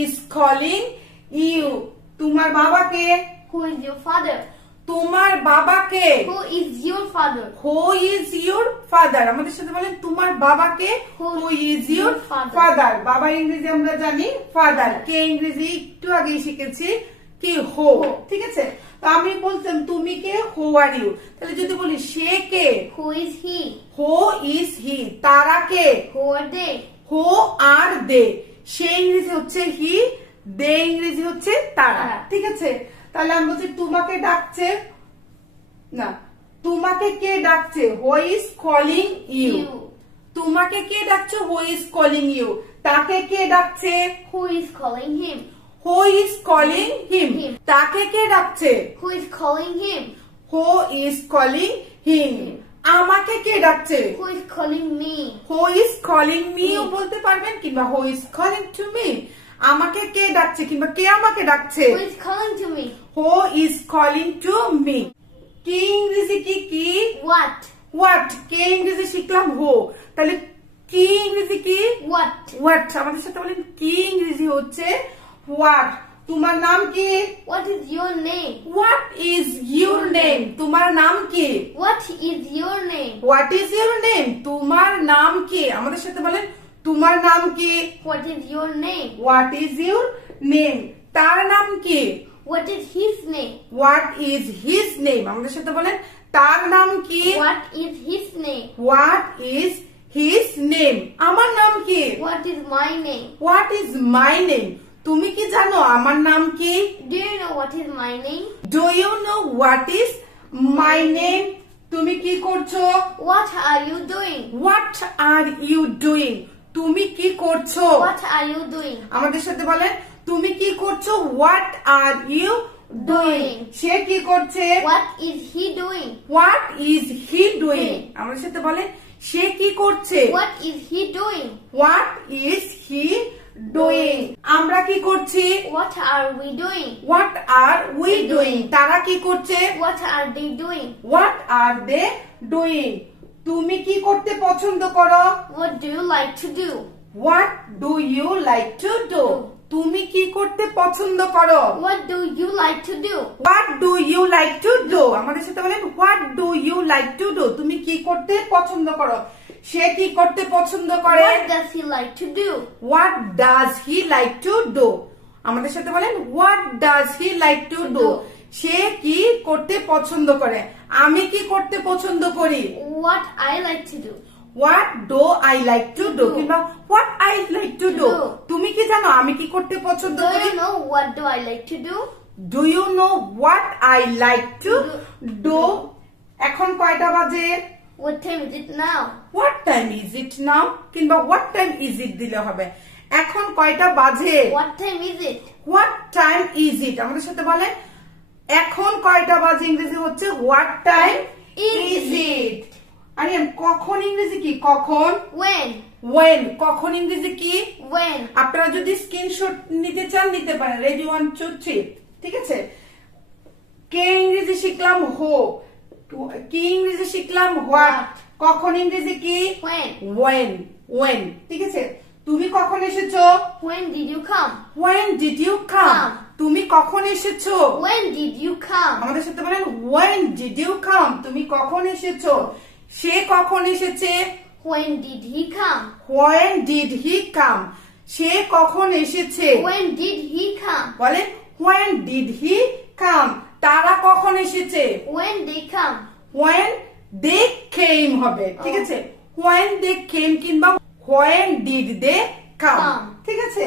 is calling you? তোমার বাবাকে? Who is your father? তোমার বাবাকে? Who is your father? Who is your father? আমাদের সাথে বলেন, তোমার বাবাকে? Who is your father? বাবার ইংরেজি আমরা জানি ফাদার। কে ইংরেজি একটু আগেই শিখেছি কি হো, ঠিক আছে। তো আমি বলতাম তুমি কে, হো আর ইউ। তাহলে যদি বলি সে কে, Who is he? Who is he. তারা কে, Who are they? হো আর দে। সে ইংরেজি হচ্ছে হি, দে ইংরেজি হচ্ছে তারা, ঠিক আছে। তাহলে আমি বলছি তোমাকে ডাকছে না, তোমাকে কে ডাকছে, হু ইজ কলিং ইউ। তোমাকে কে ডাকছে, হু ইজ কলিং ইউ। তাকে কে ডাকছে, Who is calling him? Who is calling him. তাকে কে ডাকছে, Who is calling him? Who is calling him. আমাকে কে ডাকছে, Who is calling me? Who is calling me ও বলতে পারবেন, কিংবা who is calling to me. আমাকে কে ডাকছে কিংবা কে আমাকে ডাকছে, Who is calling to me? Who is calling to me. কি ইংরেজি কি, কি What? হোয়াট। কে ইংরেজি শিখলাম হো, তাহলে কি ইংরেজি কি, What? হোয়াট। আমাদের সাথে বলেন কি ইংরেজি হচ্ছে হোয়াট। তোমার নাম কি, What is your name? What is your name. তোমার নাম কি, What is your name? What is your name. তোমার নাম কি, আমাদের সাথে বলেন তোমার নাম কি, What is your name? What is your name. তার নাম কি, What is his name? What is his name. আমাদের সাথে বলেন তার নাম কি, What is his name? What is his name. আমার নাম কি, What is my name? What is my name. তুমি কি জানো আমার নাম কি, Do you know what is my name? Do you know what is my name. তুমি কি করছো, What are you doing? What are you doing. তুমি কি করছো, What are you doing? আমাদের সাথে বলেন তুমি কি করছো, what are you doing. Doing. সে কি করছে, What is he doing? What is he doing. আমাদের সাথে বলেন সে কি করছে, What is he doing? What is he doing. আমরা কি করছি, What are we doing? What are we doing. তারা কি করছে, What are they doing? What are they doing. তুমি কি করতে পছন্দ করো, What do you like to do? What do you like to do. তুমি কি করতে পছন্দ করো, What do you like to do? What do you like to do. আমাদের সাথে বলেন what do you like to do. তুমি কি করতে পছন্দ করো, সে কি করতে পছন্দ করে, What does he like to do? What does he like to do. আমাদের সাথে বলেন what does he like to do. সে কি করতে পছন্দ করে, আমি কি করতে পছন্দ করি, What I like to do. What do I like to do, কিংবা what I like to do. তুমি কি জানো আমি কি করতে পছন্দ Do করি, you know what do I like to do? Do you know what I like to do. এখন কয়টা বাজে, What time is it now? What time is it now, কিংবা হোয়াট টাইম ইজ ইট দিলে হবে। এখন কয়টা বাজে, What time is it? What time is ইট। আমাদের সাথে বলে এখন কয়টা বাজে ইংরেজি হচ্ছে হোয়াট টাইম ইজ ইট। আরে কখন ইংরেজি কি, কখন, When? ওয়েন। কখন ইংরেজি কি, When? আপনারা যদি স্ক্রিনশট নিতে চান নিতে পারেন, রেডি 1 2 3, ঠিক আছে। কে ইংরেজি শিখলাম হো, কি ইংরেজি শিখলাম হোয়াট। কখন ইংরেজি কি, When? ওয়েন, ওয়েন, ঠিক আছে। তুমি কখন এসেছো, When did you come? when did you come। Come. তুমি কখন এসেছো, When did you come? আমাদের সাথে বলেন when did you come। তুমি কখন এসেছো, সে কখন এসেছে, When did he come? when did he come। সে কখন এসেছে, When did he come? বলেন when did he come। তারা কখন এসেছে, When they come? when they came হবে, ঠিক আছে। when they came কিংবা when did they come, ঠিক আছে।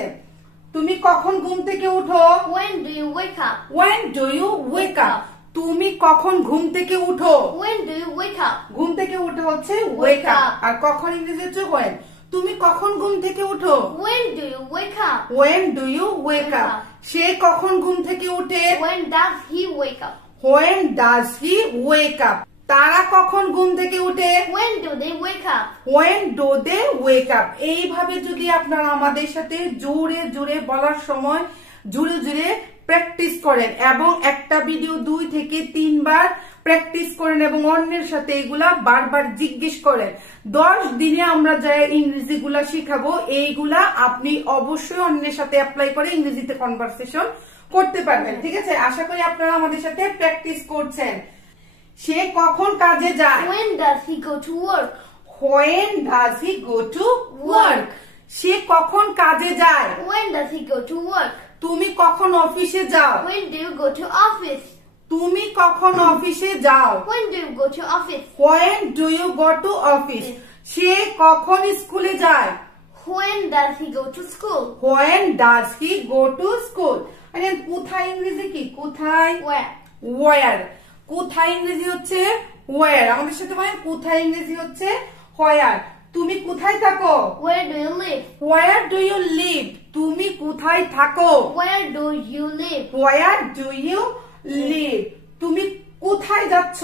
তুমি কখন ঘুম থেকে উঠো, When do you wake up? when do you wake up। তুমি কখন ঘুম থেকে উঠো, When do you wake up? ঘুম থেকে উঠে হচ্ছে Wake wake up, up. আর কখন ইংরেজি হচ্ছে when। তুমি কখন ঘুম থেকে উঠো, When do you wake up? when do you wake Wake up। up. সে কখন ঘুম থেকে উঠে, When does he wake up? when does he wake up। তারা কখন ঘুম থেকে উঠে, When do they wake up? when do they wake up। এইভাবে যদি আপনারা আমাদের সাথে জোরে জোরে বলার সময় জোরে জোরে প্র্যাকটিস করেন এবং একটা ভিডিও 2 থেকে 3 বার প্র্যাকটিস করেন এবং অন্যের সাথে এগুলা বারবার জিজ্ঞেস করেন, 10 দিনে আমরা যা ইংরেজি গুলা শিখাবো এইগুলা আপনি অবশ্যই অন্যের সাথে অ্যাপ্লাই করে ইংরেজিতে কনভারসেশন করতে পারবেন, ঠিক আছে। আশা করি আপনারা আমাদের সাথে প্র্যাকটিস করছেন। সে কখন কাজে যায়, When does he go to work? when does he go to work। সে কখন কাজে যায়, When does he go to work? তুমি কখন অফিসে যাও? When do you go to office? তুমি কখন অফিসে যাও? When do you go to office? When do you go to office? সে কখন স্কুলে যায়? When does he go to school? When does he go to school? আরে কোথায় ইংরেজি কি? কোথায়? Where? Where. কোথায় ইংরেজি হচ্ছে where. আমাদের সাথে বলেন কোথায় ইংরেজি হচ্ছে where. তুমি কোথায় থাকো? Where do you live? Where do you live? তুমি কোথায় থাকো? Where do you live? Where do you live? তুমি কোথায় যাচ্ছ?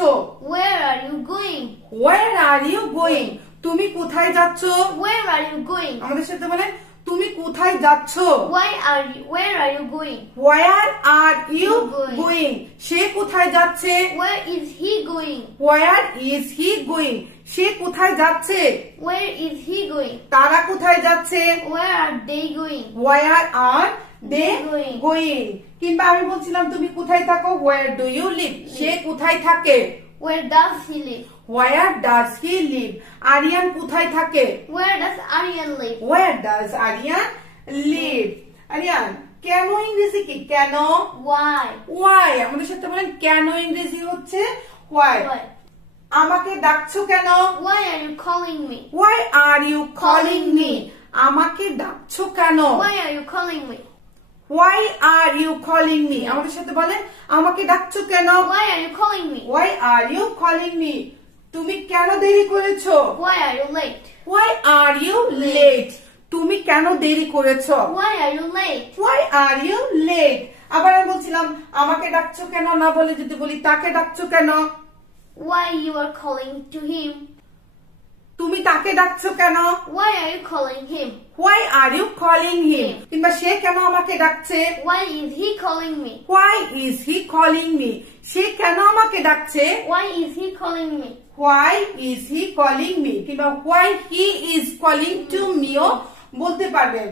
Where are you going? Where are you going? তুমি কোথায় যাচ্ছ? Where are you going? আমাদের সাথে বলেন তুমি কোথায় যাচ্ছ? Where are you going? Where are you Going. going? সে কোথায় যাচ্ছে? Where is he going? Where is he going? সে কোথায় যাচ্ছে? Where is he going? তারা কোথায় যাচ্ছে? Where are they going? Where are they Going. going? কিংবা আমি বলছিলাম তুমি কোথায় থাকো? Where do you live? সে কোথায় থাকে? Where does he live? Where does he live? Aryan কোথায় থাকে? Where does Aryan live? Where does Aryan live? Aryan কেন ইংরেজি কি? কেন? Why? Why. আমাদের সাথে বলেন কেন ইংরেজি হচ্ছে why. Why? আমাকে ডাকছো কেন? Why are you calling me? Why are you calling Calling me? me. আমাকে ডাকছো কেন? Why are you calling me? Why are you calling me? আমাদের সাথে বলেন আমাকে ডাকছো কেন? Why are you calling me? Why are you calling me? তুমি কেন দেরি করেছো? Why are you late? Why are you late? তুমি কেন দেরি করেছো? Why are you late? Why are you late? আবার আমি বলছিলাম আমাকে ডাকছো কেন না বলে যদি বলি তাকে ডাকছো কেন? Why you are calling to him? তুমি তাকে ডাকছো কেন? Why are you calling him? Why are you calling him? কিংবা সে কেন আমাকে ডাকছে? Why is he calling me? Why is he calling me? সে কেন আমাকে ডাকছে? Why is he calling me? Why is he calling me? কিংবা why he is calling to me ও বলতে পারবেন।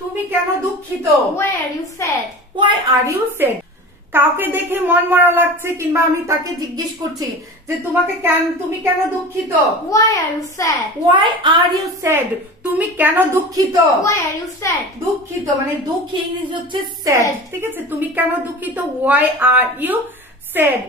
তুমি কেন দুঃখিত? Why are you sad? Why are you sad? কাউকে দেখে মন মরা লাগছে কিংবা আমি তাকে জিজ্ঞেস করছি যে তুমি কেন দুঃখিত? Why are you sad? Why are you sad? তুমি কেন দুঃখিত? Why are you sad? দুঃখিত মানে দুঃখী ইংরেজি হচ্ছে sad, Sad. ঠিক আছে? তুমি কেন দুঃখিত? Why are you sad?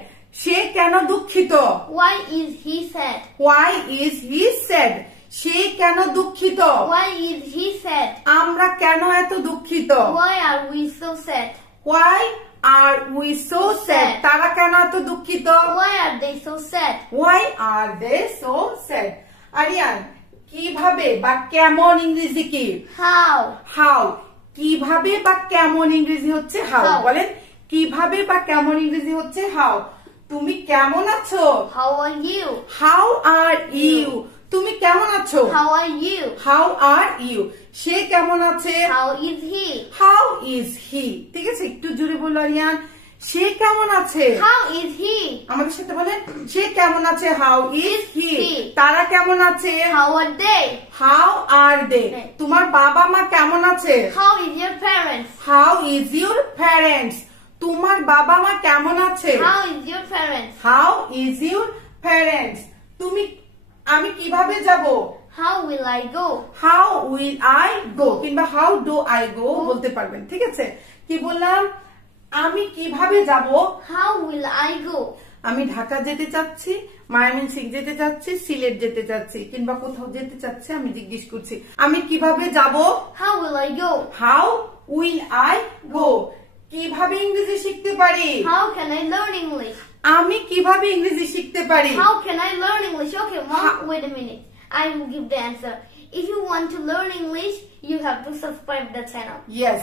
সে কেন দুঃখিত? Why is he sad? Why is he sad? সে কেন দুঃখিত? Why is he sad? আমরা কেন এত দুঃখিত? Why are we so sad? Why are we so sad? Sad. তারা কেন এত দুঃখিত? Why are they so sad? Why are they so sad? Aryan কিভাবে বা কেমন ইংরেজি কি? How? How. কিভাবে বা কেমন ইংরেজি হচ্ছে how. How. বলেন কিভাবে বা কেমন ইংরেজি হচ্ছে how. তুমি কেমন আছো? How are you? How are you? তুমি কেমন আছো? How are you? How are you? সে কেমন আছে? How is he? How is he? ঠিক আছে একটু জোরে বলো আরিয়ান। সে কেমন আছে? How is he? আমাদের সাথে বলেন সে কেমন আছে? How is he? he? তারা কেমন আছে? How are they? How are they? তোমার বাবা মা কেমন আছে? How is your parents? How is your parents? তোমার বাবা মা কেমন আছে? How is your parents? How is your parents? আমি কিভাবে যাব? How will I go? How will I go? কিংবা how do I go বলতে পারবেন, ঠিক আছে? কি বললাম? আমি কিভাবে যাব? How will I go? আমি ঢাকা যেতে চাচ্ছি, ময়মনসিংহ যেতে চাচ্ছি, সিলেট যেতে চাচ্ছি কিংবা কোথাও যেতে চাচ্ছি, আমি জিজ্ঞেস করছি আমি কিভাবে যাব? How will I go? How will I go? কিভাবে ইংরেজি শিখতে পারি? How can I learn English? আমি কিভাবে ইংরেজি শিখতে পারি? How can I learn English? Okay, Mom, wait a minute. I will give the answer. If you want to learn English, you have to subscribe the channel. Yes.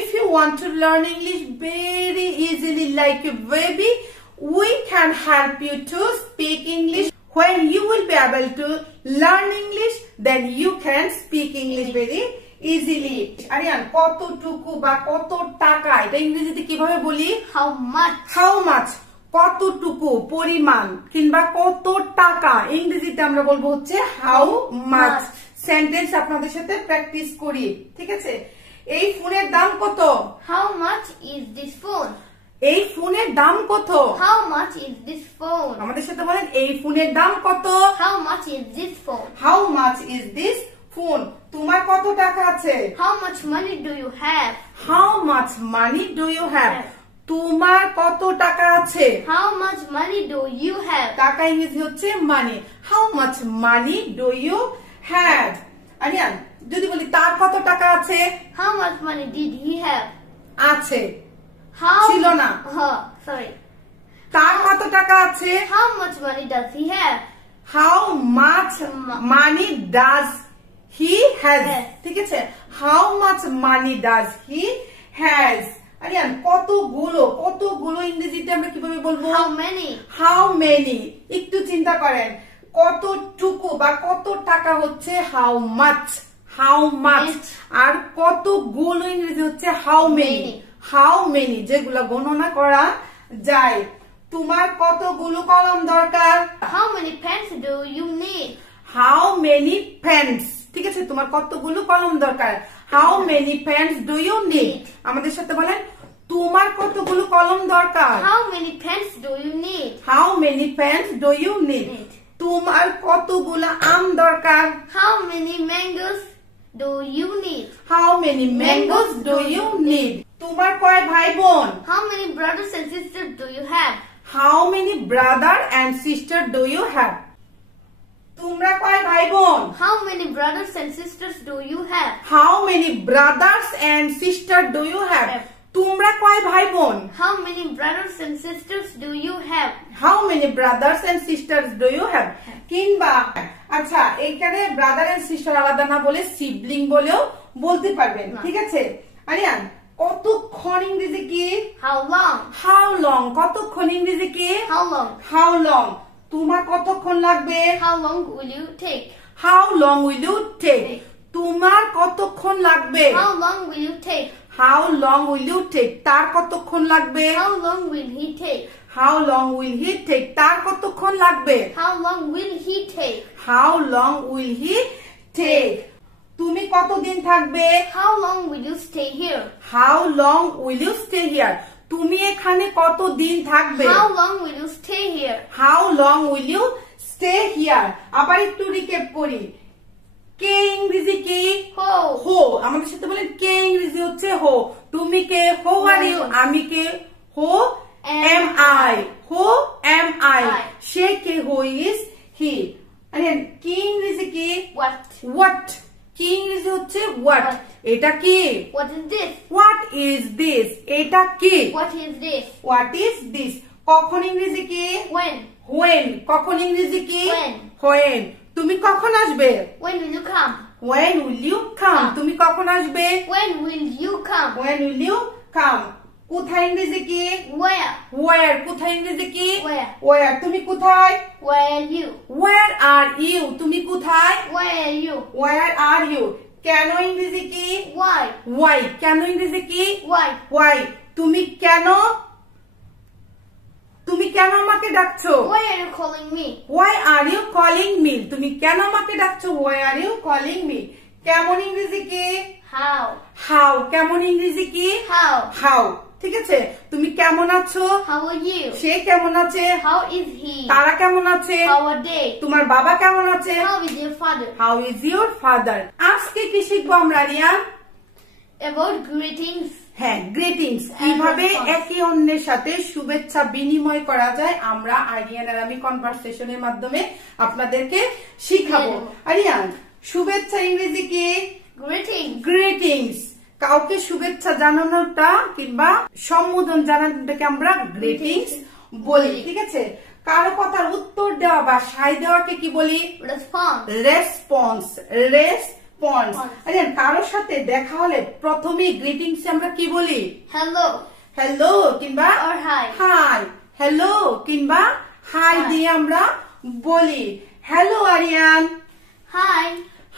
If you want to learn English very easily like a baby, we can help you to speak English. When you will be able to learn English, then you can speak English very easily. Aryan কতটুকু বা কত টাকা এটা ইংরেজিতে কিভাবে বলি? How much? How much? কতটুকু পরিমাণ কিংবা কত টাকা ইংরেজিতে আমরা বলবো হচ্ছে how much. সেন্টেন্স আপনাদের সাথে প্র্যাকটিস করি, ঠিক আছে? এই ফোনের দাম কত? How much is this phone? এই ফোনের দাম কত? How much is this phone? আমাদের সাথে বলেন এই ফোনের দাম কত? How much is this phone? How much is this phone. তোমার কত টাকা আছে? How much money do you have? How much money do you have? তোমার কত টাকা আছে? How much money do you have? টাকা ইংরেজি হচ্ছে মানি। How much money do you have? Aryan, যদি বলি তার কত টাকা আছে? How much money did he have? আছে, How ছিল না। sorry. তার কত টাকা আছে? How much money does he have? How much money does he has? ঠিক আছে, how much money does he has? Aryan, কতগুলো ইংরেজিতে আমরা কিভাবে বলবো? How many? How many? একটু চিন্তা করেন, কতটুকু বা কত টাকা হচ্ছে how much, how much, আর কতগুলো ইংরেজি হচ্ছে how many, how many, যেগুলো গণনা করা যায়। তোমার কতগুলো কলম দরকার? How many pens do you need? How many pens? ঠিক আছে, তোমার কতগুলো কলম দরকার? How many pens do you need? আমাদের সাথে বলেন, তোমার কতগুলো কলম দরকার? How many pens do you need? How many pens do you need? তোমার কতগুলো আম দরকার? How many mangoes do you need? How many mangoes do you need? তোমার কয় ভাই বোন? How many brothers and sisters do you have? How many brother and sister do you have? তোমরা কয় ভাই বোন? How many brothers and sisters do you have? How many brothers and sister do you have? তোমরা কয় ভাই বোন? How many brothers and sisters do you have? How many brothers and sisters do you have? কিংবা আচ্ছা, এইখানে brother and sister আলাদা না বলে সিবলিং বলেও বলতে পারবেন, ঠিক আছে? আরিয়ান, কতক্ষণ ইংরেজি কি? How long? How long? কতক্ষণ ইংরেজি কি? How long? How long? তোমার কতক্ষণ লাগবে? How long will you take? How long will you take? তোমার কতক্ষণ লাগবে? How long will you take? How long will you take? তার কতক্ষণ লাগবে? How long will he take? How long will he take? তার কতক্ষণ লাগবে? How long will he take? How long will he take? তুমি কতদিন থাকবে? How long will you stay here? How long will you stay here? তুমি এখানে কতদিন থাকবে? How long will you stay here? How long will you stay here? আবার একটু recap করি। কে ইংরেজি কি? Ho. হো। আমাদের সাথে বলেন, কে ইংরেজি হচ্ছে হো। তুমি কে? হো আর ইউ। আমি কে? হো am I. হো am I. সে কে? হো is he. আরে কি ইংরেজি কি? What? What. কি ইংরেজি হচ্ছে what. এটা কি? What is this? What is this? এটা কি? What is this? What is this? কখন ইংরেজি কি? When? When. কখন ইংরেজি কি? When. When. তুমি কখন আসবে? When will you come? When will you come? তুমি কখন আসবে? When will you come? When will you come? কোথায় ইংরেজি কি? Where? Where. কোথায় ইংরেজি কি? Where? Where. তুমি কোথায়? Where are you? Where are you? তুমি কোথায়? Where are you? Where are you? কেন ইংরেজি কি? Why? Why. কেন ইংরেজি কি? Why? Why. তুমি কেন আমাকে ডাকছো? Why are you calling me? Why are you calling me? তুমি কেন আমাকে ডাকছো? Why are you calling me? কেমন ইংরেজি কি? How? How. কেমন ইংরেজি কি? How? How. ঠিক আছে, তুমি কেমন আছো? How are you? সে কেমন আছে? How is he? তারা কেমন আছে? How are they? তোমার বাবা কেমন আছে? How is your father? How is your father? আজকে কি শিখবো আমরা, রিয়ান? About greetings. হ্যাঁ, গ্রিটিংস। কিভাবে একে অন্যের সাথে শুভেচ্ছা বিনিময় করা যায় আমরা আরিয়ান আর আমি কনভারসেশনের মাধ্যমে আপনাদেরকে শিখাবো। আরিয়ান, শুভেচ্ছা ইংরেজি কি? Greetings. গ্রিটিংস। কাউকে শুভেচ্ছা জানানোটা কিংবা সম্বোধন জানানোটাকে আমরা গ্রিটিংস বলি, ঠিক আছে? কারো কথার উত্তর দেওয়া বা সায় দেওয়াকে কি বলি? Response. রেসপন্স। রেসপন্স। আরে কারোর সাথে দেখা হলে প্রথমেই গ্রিটিংস আমরা কি বলি? Hello. হ্যালো কিংবা Or hi. হাই। হ্যালো কিংবা হাই দিয়ে আমরা বলি। Hello Aryan. Hi.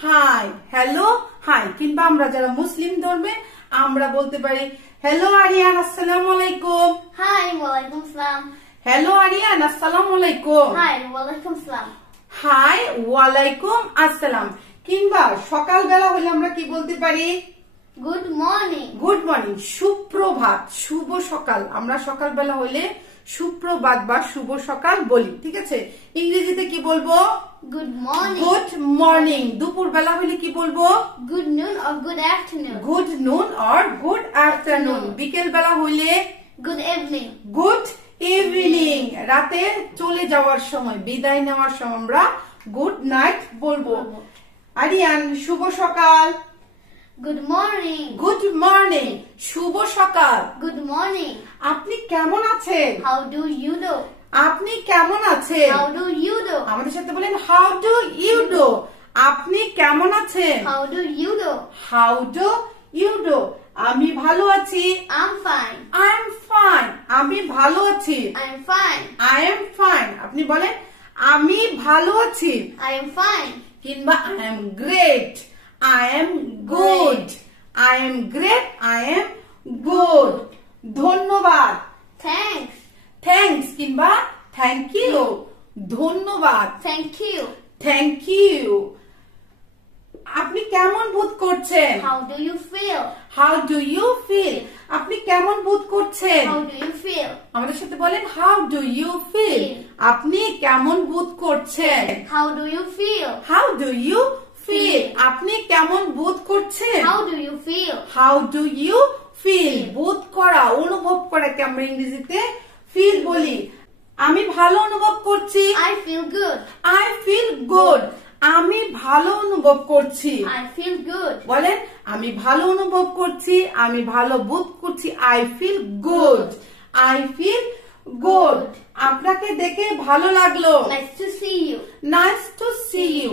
Hi. Hello hi. কিংবা আমরা যারা মুসলিম ধর্মে আমরা বলতে পারি হ্যালো আরিয়ান, আসসালামু আলাইকুম। Hi. Walaikum salam. Hello Aryan, আসসালামু আলাইকুম। Hi. Walaikum salam. হাই, ওয়ালাইকুম আসসালাম। কিংবা সকালবেলা হলে আমরা কি বলতে পারি? Good morning. গুড মর্নিং, সুপ্রভাত, শুভ সকাল। আমরা সকালবেলা হইলে সুপ্রভাত বা শুভ সকাল বলি, ঠিক আছে? ইংরেজিতে কি বলবো? Good morning. Good morning. দুপুর বেলা হইলে কি বলবো? Good noon or good afternoon. Good নুন অর গুড আফটারনুন। বিকেল বেলা হইলে Good evening. Good evening. রাতে চলে যাওয়ার সময়, বিদায় নেওয়ার সময় আমরা গুড নাইট বলবো। আরিয়ান, শুভ সকাল। Good morning. গুড মর্নিং, শুভ সকাল। Good morning. আপনি কেমন আছেন? How do you do? আপনি কেমন আছেন? How do you do? আমাদের সাথে বলেন হাউ ডু ইউ ডু। আপনি কেমন আছেন? How do you do? How do you do. আমি ভালো আছি। I'm fine. I am fine. আমি ভালো আছি। I'm fine. I am fine. আপনি বলেন আমি ভালো আছি, I am fine. কিংবা I am great, I am good, I am great, I am good. ধন্যবাদ, Thanks. থ্যাঙ্কস কিংবা থ্যাংক ইউ। ধন্যবাদ, Thank you. Thank you. আপনি কেমন বোধ করছেন? How do you feel? How do you feel. আপনি কেমন বোধ করছেন? How do you feel? আমাদের সাথে বলেন হাউ ডু ইউ ফিল। আপনি কেমন বোধ করছেন? How do you feel? How do you feel. আপনি কেমন বোধ করছেন? How do you feel? How do you feel. বোধ করা, অনুভব করাকে আমরা ইংরেজিতে ফিল বলি। আমি ভালো অনুভব করছি। I feel good. I feel good. আমি ভালো অনুভব করছি। I feel good. বলেন আমি ভালো অনুভব করছি, আমি ভালো বোধ করছি। I feel good. I feel good. আপনাকে দেখে ভালো লাগলো। Nice to see you. Nice to see you.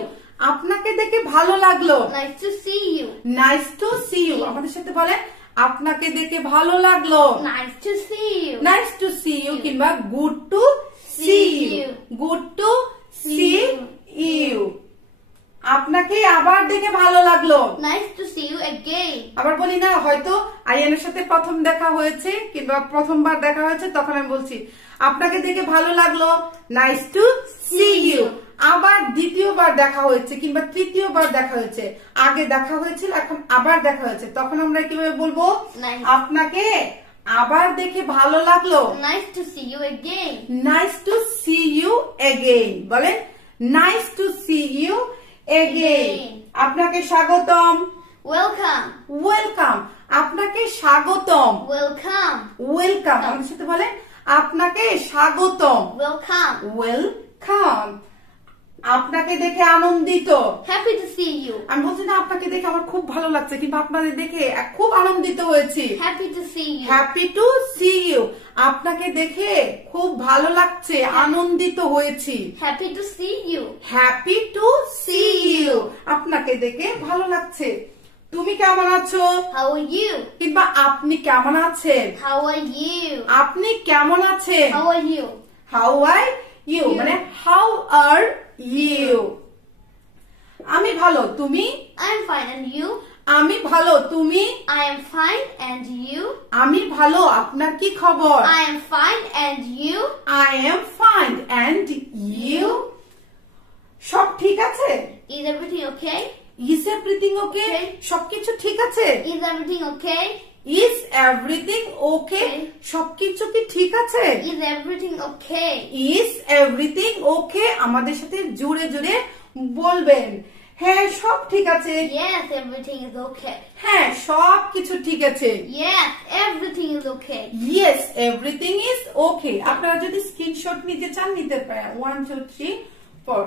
আপনাকে দেখে ভালো লাগলো। Nice to see you. Nice to see you. আমাদের সাথে বলেন আপনাকে দেখে ভালো লাগলো। Nice to see you. Nice to see you কিংবা good to see you. Good to see you. আপনাকে আবার দেখে ভালো লাগলো। Nice to see you again. আবার বলি না, হয়তো আরিয়ানের সাথে প্রথম দেখা হয়েছে কিংবা প্রথমবার দেখা হয়েছে, তখন আমি বলছি আপনাকে দেখে ভালো লাগলো, নাইস টু সি ইউ। আবার দ্বিতীয়বার দেখা হয়েছে কিংবা তৃতীয়বার দেখা হয়েছে, আগে দেখা হয়েছিল এখন আবার দেখা হয়েছে, তখন আমরা কিভাবে বলবো? Nice. আপনাকে আবার দেখে ভালো লাগলো, Nice to see you again. Nice to see you again. বলেন nice to see you again. আপনাকে স্বাগতম, Welcome. ওয়েলকাম। আপনাকে স্বাগতম, Welcome. ওয়েলকাম। আমাদের সাথে বলেন আপনাকে স্বাগতম, Welcome. ওয়েলকাম। আপনাকে দেখে আনন্দিত। Happy to see you. আমি বলছি না আপনাকে দেখে আমার খুব ভালো লাগছে কিংবা আপনাদের দেখে খুব আনন্দিত হয়েছি। Happy to see you. Happy to see you. আপনাকে দেখে খুব ভালো লাগছে, আনন্দিত হয়েছি। Happy to see you. Happy to see you. আপনাকে দেখে ভালো লাগছে। তুমি কেমন আছো? How are you? কিংবা আপনি কেমন আছেন? How are you? আপনি কেমন আছেন? How are you? How are you মানে হাউ আর ইউ। আমি ভালো, তুমি? I'm fine, and you? আমি ভালো, তুমি? I am fine, and you? আমি ভালো, আপনার কি খবর? I am fine, and you? I am fine and you? সব ঠিক আছে? Is everything okay? Is everything okay? Okay. সবকিছু ঠিক আছে? Is everything okay? Is everything okay? Okay. সবকিছু কি ঠিক আছে? Is everything okay? Is everything okay? আমাদের সাথে জোরে জোরে বলবেন। হ্যাঁ সব ঠিক আছে। Yes, everything is okay. হ্যাঁ সব কিছু ঠিক আছে। Yes, everything is okay. Yes, everything is okay. আপনারা যদি স্ক্রিনশট নিতে চান নিতে পারেন। 1 2 3 4।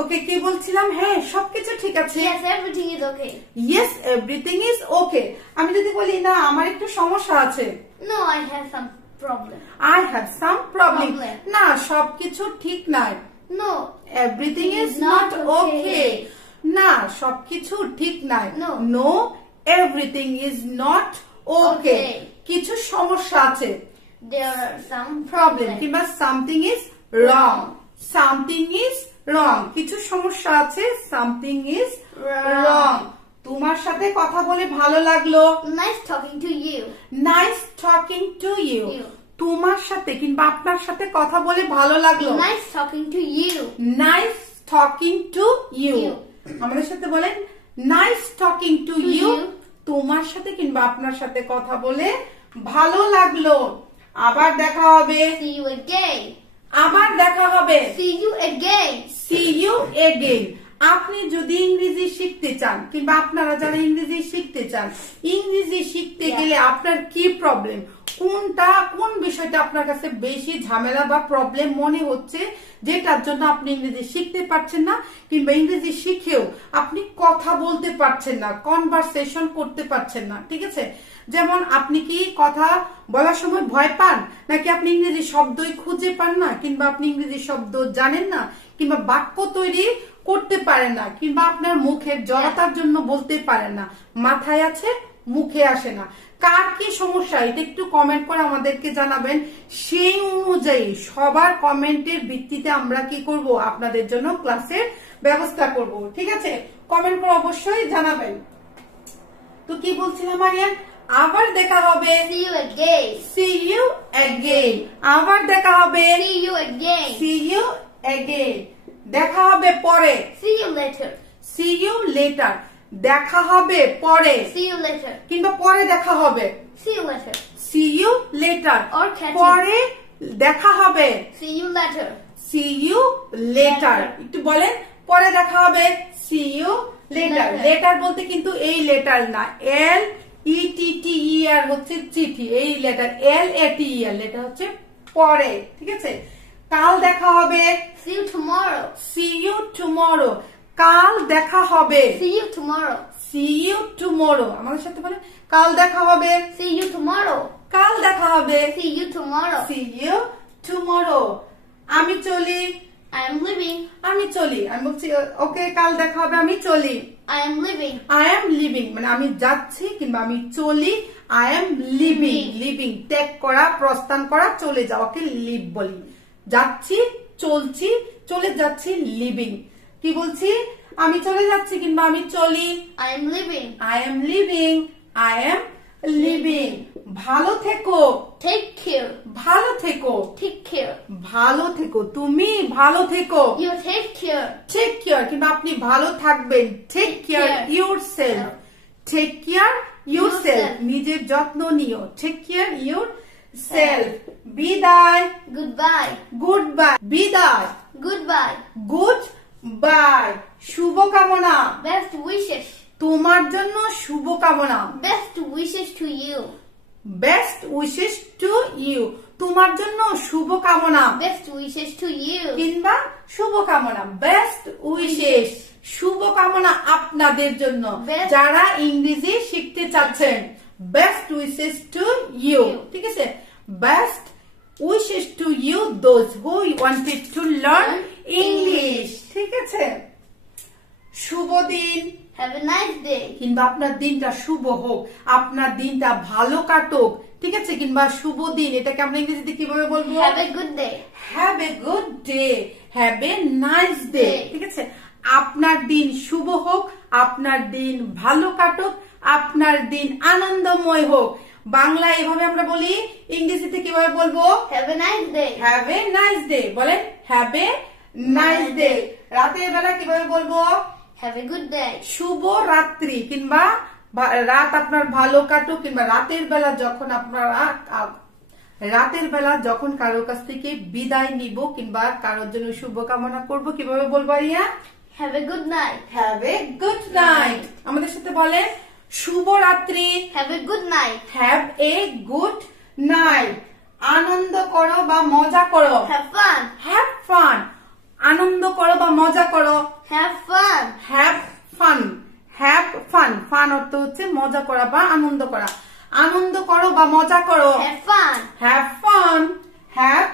ওকে, কি বলছিলাম? হ্যাঁ সবকিছু ঠিক আছে। Yes, everything is okay. Yes, everything is okay. আমি যদি বলি না আমার একটু সমস্যা আছে, No, I have some problem. I have some problem. Problem. না সবকিছু ঠিক নাই। No. Everything is It's not not okay. okay. না সবকিছু ঠিক নাই। No. No, everything is not okay. Okay. কিছু সমস্যা আছে। There are some Problem problems. কিংবা something is wrong. Something is wrong. কিছু সমস্যা আছে। Something is wrong. তোমার সাথে কথা বলে ভালো লাগলো। Nice talking to you. Nice talking to you. You. তোমার সাথে কিংবা আপনার সাথে কথা বলে ভালো লাগলো। Nice talking to you. Nice talking to you. You. আমাদের সাথে বলেন nice talking to To you. you. তোমার সাথে কিংবা আপনার সাথে কথা বলে ভালো লাগলো। আবার দেখা হবে। See you again. আবার দেখা হবে। See you again. See you again. আপনি যদি ইংরেজি শিখতে চান কিংবা আপনারা যারা ইংরেজি শিখতে চান, ইংরেজি শিখতে গেলে আপনার কি প্রবলেম, কোন বিষয়টা আপনার কাছে বেশি ঝামেলা বা প্রবলেম মনে হচ্ছে, যেটার জন্য আপনি ইংরেজি শিখতে পারছেন না কিংবা ইংরেজি শিখেও আপনি কথা বলতে পারছেন না, কনভারসেশন করতে পারছেন না, ঠিক আছে? যেমন আপনি কি কথা বলার সময় ভয় পান, নাকি আপনি ইংরেজি শব্দই খুঁজে পান না, কিংবা আপনি ইংরেজি শব্দ জানেন না, কিংবা বাক্য তৈরি করতে পারেন না, কিংবা আপনার মুখের জড়তার জন্য বলতে পারেন না, মাথায় আছে মুখে আসে না, কার কি সমস্যা এটা একটু কমেন্ট করে আমাদেরকে জানাবেন। সেই অনুযায়ী সবার কমেন্টের ভিত্তিতে আমরা কি করব, আপনাদের জন্য ক্লাসের ব্যবস্থা করব, ঠিক আছে? কমেন্ট করে অবশ্যই জানাবেন। তো কি বলছিলাম আরিয়ান? আবার দেখা হবে। See you again. See you again. আবার দেখা হবে। See you again. See you again. দেখা হবে পরে। See you later. See you later. দেখা হবে পরে। See you later. কিংবা পরে দেখা হবে। See you later. See you later. Or catch পরে দেখা হবে। See you later. See you later. একটু বলেন, পরে দেখা হবে। See you later. লেটার বলতে কিন্তু এই লেটার না, LETTER হচ্ছে চিঠি, এই লেটার LATER লেটার হচ্ছে পরে, ঠিক আছে? কাল দেখা হবে। See you tomorrow. See you tomorrow. কাল দেখা হবে। See you tomorrow. See you tomorrow. আমাদের সাথে বলে, কাল দেখা হবে। See you tomorrow. কাল দেখা হবে। See you tomorrow. See you tomorrow. আমি চলি। I am leaving. আমি চলি। আমি বলছি ওকে কাল দেখা হবে, আমি চলি। I am leaving. I am leaving মানে আমি যাচ্ছি কিংবা আমি চলি। I am leaving. লিভিং ত্যাগ করা, প্রস্থান করা, চলে যাওয়াকে লিভ বলি। যাচ্ছি, চলছি, চলে যাচ্ছি, লিভিং। কি বলছি? আমি চলে যাচ্ছি কিংবা আমি চলি। I am leaving. I am leaving. I am leaving. ভালো থেকো। Take care. ভালো থেকো। Take care. ভালো থেকো। তুমি ভালো থেকো। You take care. Take care কিংবা আপনি ভালো থাকবেন। Take care yourself. Take care yourself. নিজের যত্ন নিও। Take care yourself. বিদায়। Goodbye. Good bye. বিদায়। Goodbye. Good bye. শুভকামনা। Best wishes. তোমার জন্য শুভকামনা। Best wishes to you. Best wishes to you. তোমার জন্য শুভকামনা। Best wishes to you. কিংবা শুভকামনা। Best wishes. শুভকামনা আপনাদের জন্য Best- যারা ইংরেজি শিখতে চাচ্ছেন। বেস্ট উইশেস টু ইউ, ঠিক আছে? Best wishes to you those who wanted to learn English, ঠিক আছে? শুভ দিন। Have a nice day. কিংবা আপনার দিনটা শুভ হোক, আপনার দিনটা ভালো কাটুক, ঠিক আছে? কিংবা শুভ দিন, এটাকে আমরা ইংরেজিতে কিভাবে বলবো? Have a good day. Have a good day. Have a nice day, ঠিক আছে? আপনার দিন শুভ হোক, আপনার দিন ভালো কাটুক, আপনার দিন আনন্দময় হোক। বাংলা এভাবে আমরা বলি, ইংরেজিতে কিভাবে বলবো? Have a nice day. Have a nice day. বলেন হ্যাভ এ নাইস ডে। রাতের বেলা কিভাবে বলবো? Have a good day. শুভ রাত্রি কিংবা রাত আপনার ভালো কাটুক, কিংবা রাতের বেলা যখন কারোর কাছ থেকে বিদায় নিব কিংবা কারোর জন্য শুভকামনা করব, কিভাবে বলবো Ariya? Have a good night. Have a good night. আমাদের সাথে বলেন শুভ রাত্রি। Have a good night. Have a good night. আনন্দ করো বা মজা করো। Have fun. Have fun. আনন্দ করো বা মজা করো। Have fun. Have fun. Have fun. Fun অর্থ হচ্ছে মজা করা বা আনন্দ করা। আনন্দ করো বা মজা করো। Have fun. Have fun. Have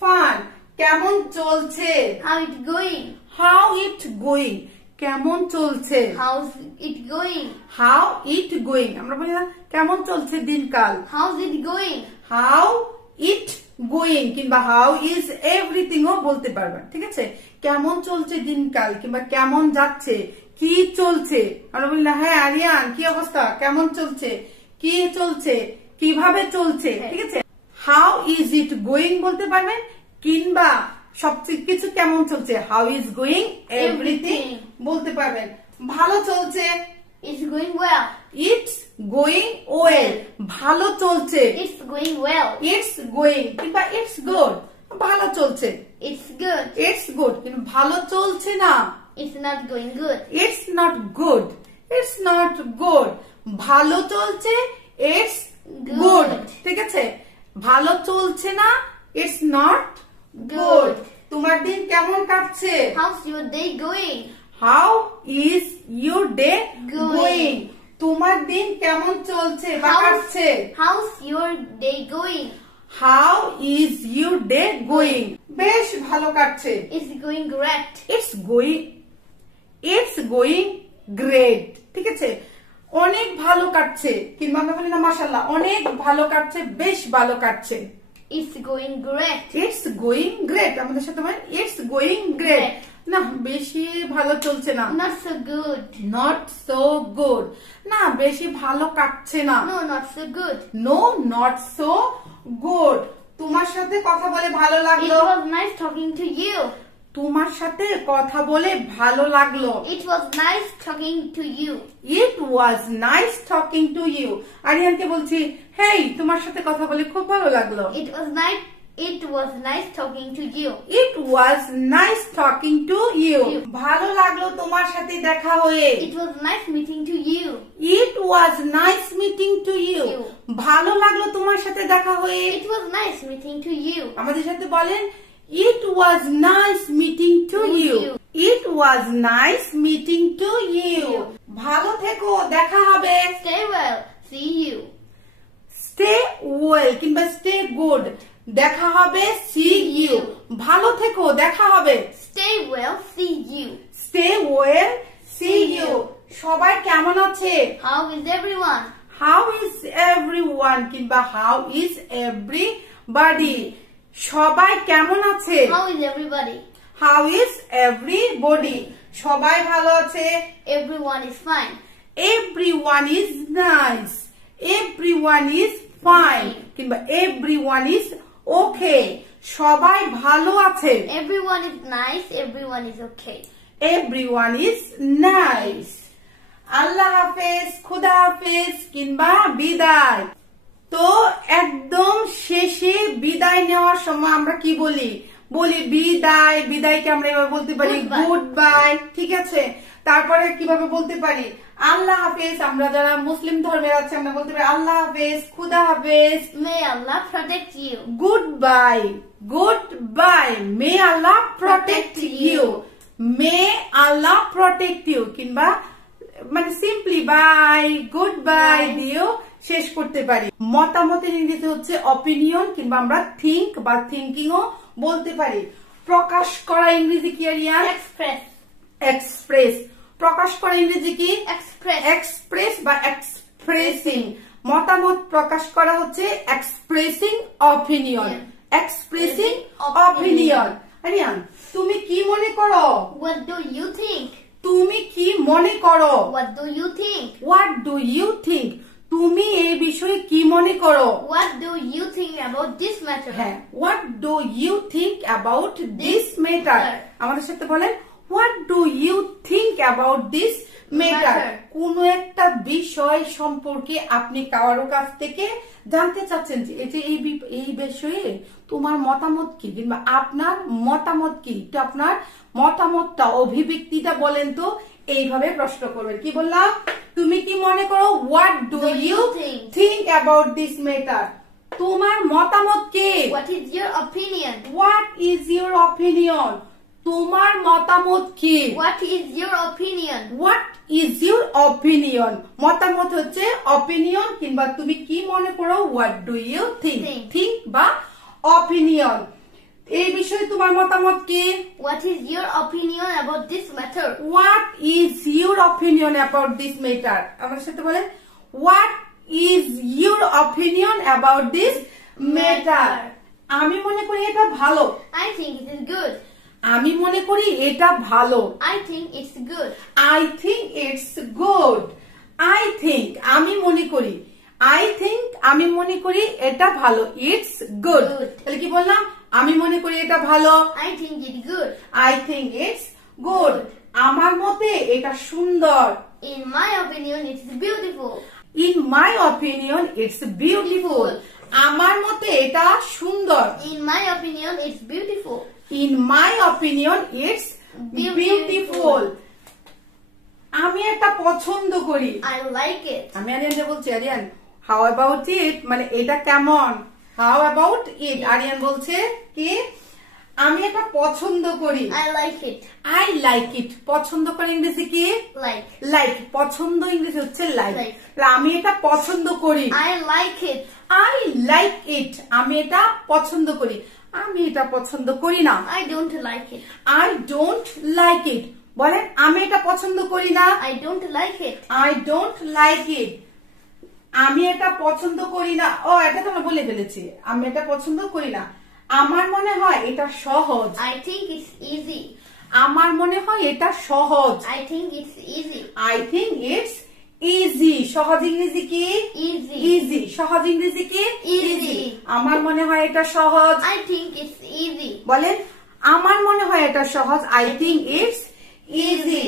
fun. কেমন চলছে? How it going? How it going. কেমন চলছে? How's it going? How it going. আমরা বলি না কেমন চলছে দিনকাল। How's it going? How it going কিংবা হাউ ইজ এভরিথিং ও বলতে পারবেন, ঠিক আছে? কেমন চলছে দিনকাল কিংবা কেমন যাচ্ছে, কি চলছে। আমরা বলি না হ্যাঁ আরিয়ান কি অবস্থা, কেমন চলছে, কি চলছে, কিভাবে চলছে, ঠিক আছে? হাউ ইজ ইট গোয়িং বলতে পারবেন, কিংবা সবকিছু কেমন চলছে, হাউ ইজ গোয়িং এভরিথিং বলতে পারবেন। ভালো চলছে, It's going well. It's going well. ভালো চলছে। It's going well. It's going কিংবা it's good, ভালো চলছে। It's good. It's good কিন্তু ভালো চলছে না। It's not going good. It's not good. It's not good. ভালো চলছে, it's good. ঠিক আছে? ভালো চলছে না, it's not good. তোমার দিন কেমন কাটছে? How's your day going? How is your day Going. going? তোমার দিন কেমন চলছে বা কাটছে? How's your day going? How is your day going? বেশ ভালো কাটছে। It's going great. It's going great. ঠিক আছে? অনেক ভালো কাটছে কিংবা আমরা বলি না মাশাআল্লাহ, অনেক ভালো কাটছে, বেশ ভালো কাটছে। It's going great. It's going great. আমাদের সাথে বলেন it's going great. না বেশি ভালো চলছে না। Not so good. Not so good. না বেশি ভালো কাটছে না। No, not so good. No, not so good. তোমার সাথে কথা বলে ভালো It লাগলো। was nice talking to you. তোমার সাথে কথা বলে ভালো লাগলো। It was nice talking to you. It was nice talking to you. আরিয়ানকে বলছি, হেই তোমার সাথে কথা বলে খুব ভালো লাগলো। It was nice talking to you. It was nice talking to you. ভালো লাগলো তোমার সাথে দেখা হয়ে। It was nice meeting to you. It was nice meeting to you. You. ভালো লাগলো তোমার সাথে দেখা হয়ে। It was nice meeting to you. আমাদের সাথে বলেন It was nice meeting to you. It was nice meeting to you. ভালো থেকো, দেখা হবে। Stay well. See you. Stay well কিংবা stay good, দেখা হবে। See you. ভালো থেকো, দেখা হবে। Stay well. See you. Stay well. See you. সবাই কেমন আছে? How is everyone? How is everyone কিংবা how is everybody? সবাই কেমন আছে? How is everybody? How is everybody? সবাই ভালো আছে। Everyone is fine. Everyone is nice. Everyone is fine কিংবা everyone is okay. সবাই ভালো আছে। Everyone is nice. Everyone is okay. Everyone is nice. আল্লাহ হাফেজ, খুদা হাফেজ কিংবা বিদায়। তো একদম শেষে বিদায় নেওয়ার সময় আমরা কি বলি? বলি বিদায়। বিদায়কে আমরা এভাবে বলতে পারি গুড বাই। ঠিক আছে? তারপরে কিভাবে বলতে পারি? আল্লাহ হাফেজ। আমরা যারা মুসলিম ধর্মের আছে আমরা বলতে পারি আল্লাহ হাফেজ, খুদা হাফেজ। May Allah protect you. Good bye, good bye. May Allah protect you. May Allah protect you কিংবা মানে সিম্পলি বাই, গুড বাই দিয়েও শেষ করতে পারি। মতামতের ইংরেজি হচ্ছে অপিনিয়ন কিংবা আমরা থিঙ্ক বা থিঙ্কিং ও বলতে পারি। প্রকাশ করা ইংরেজি কি আরিয়ান? Express. এক্সপ্রেস। প্রকাশ করা ইংরেজি কি? Express. এক্সপ্রেস বা এক্সপ্রেসিং। মতামত প্রকাশ করা হচ্ছে expressing opinion. Expressing opinion. Aryan তুমি কি মনে করো? What do you think? তুমি কি মনে করো? What do you think? What do you think? তুমি এই বিষয়ে কি মনে করো? What do you think about this matter? হ্যাঁ, what do you think about this matter? আমাদের সাথে বলেন what do you think about this matter? কোন একটা বিষয় সম্পর্কে আপনি কারো কাছ থেকে জানতে চাচ্ছেন যে এই বিষয়ে তোমার মতামত কি কিংবা আপনার মতামত কি। তো আপনার মতামতটা অভিব্যক্তিটা বলেন তো এইভাবে প্রশ্ন করবেন। কি বললাম? তুমি কি মনে করো? What do you think about this matter? তোমার মতামত কি? What is your opinion? What is your opinion? তোমার মতামত কি? What is your opinion? What is your opinion? মতামত হচ্ছে opinion কিংবা তুমি কি মনে করো? What do you think? Think বা opinion। এই বিষয়ে তোমার মতামত কি? What is your opinion about this matter? What is your opinion about this matter? আমার সাথে বলেন What is your opinion about this matter? আমি মনে করি এটা ভালো। I think it is good. আমি মনে করি এটা ভালো। I think it's good. I think it's good. I think আমি মনে করি। I think আমি মনে করি এটা ভালো। It's good. তাহলে কি বললাম? আমি মনে করি এটা ভালো। I think it's good. I think it's good. আমার মতে এটা সুন্দর। In my opinion, it's beautiful. In my opinion, it's beautiful. আমার মতে এটা সুন্দর। In my opinion, it's beautiful. In my opinion, it's beautiful. আমি এটা পছন্দ করি। I like it. আমি আরিয়ানকে বলছি, আরিয়ান how about it, মানে এটা কেমন? How about it? আরিয়ান বলছে কি আমি এটা পছন্দ করি। I like it. I like it. পছন্দ করে ইংরেজি কি? Like. লাইক। পছন্দ ইংরেজি হচ্ছে লাইক। Like. আমি এটা পছন্দ করি। I like it. I like it. আমি এটা পছন্দ করি। আমি এটা পছন্দ করি না। I don't like it. I don't like it. বলেন আমি এটা পছন্দ করি না। I don't like it. I don't like it. আমি এটা পছন্দ করি না। ও এটা তো আমরা বলে ফেলেছি। আমি এটা পছন্দ করি না। আমার মনে হয় এটা সহজ। I think it's easy. আমার মনে হয় এটা সহজ। I think it's easy. I think it's easy. সহজ ইংরেজি কি? Easy. Easy. সহজ ইংরেজি কি? Easy. আমার মনে হয় এটা সহজ। I think it's easy. বলেন আমার মনে হয় এটা সহজ। I think it's easy.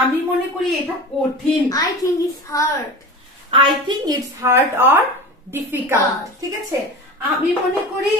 আমি মনে করি এটা কঠিন। I think it's hard. I think it's hard or difficult. Hard. ঠিক আছে? আমি মনে করি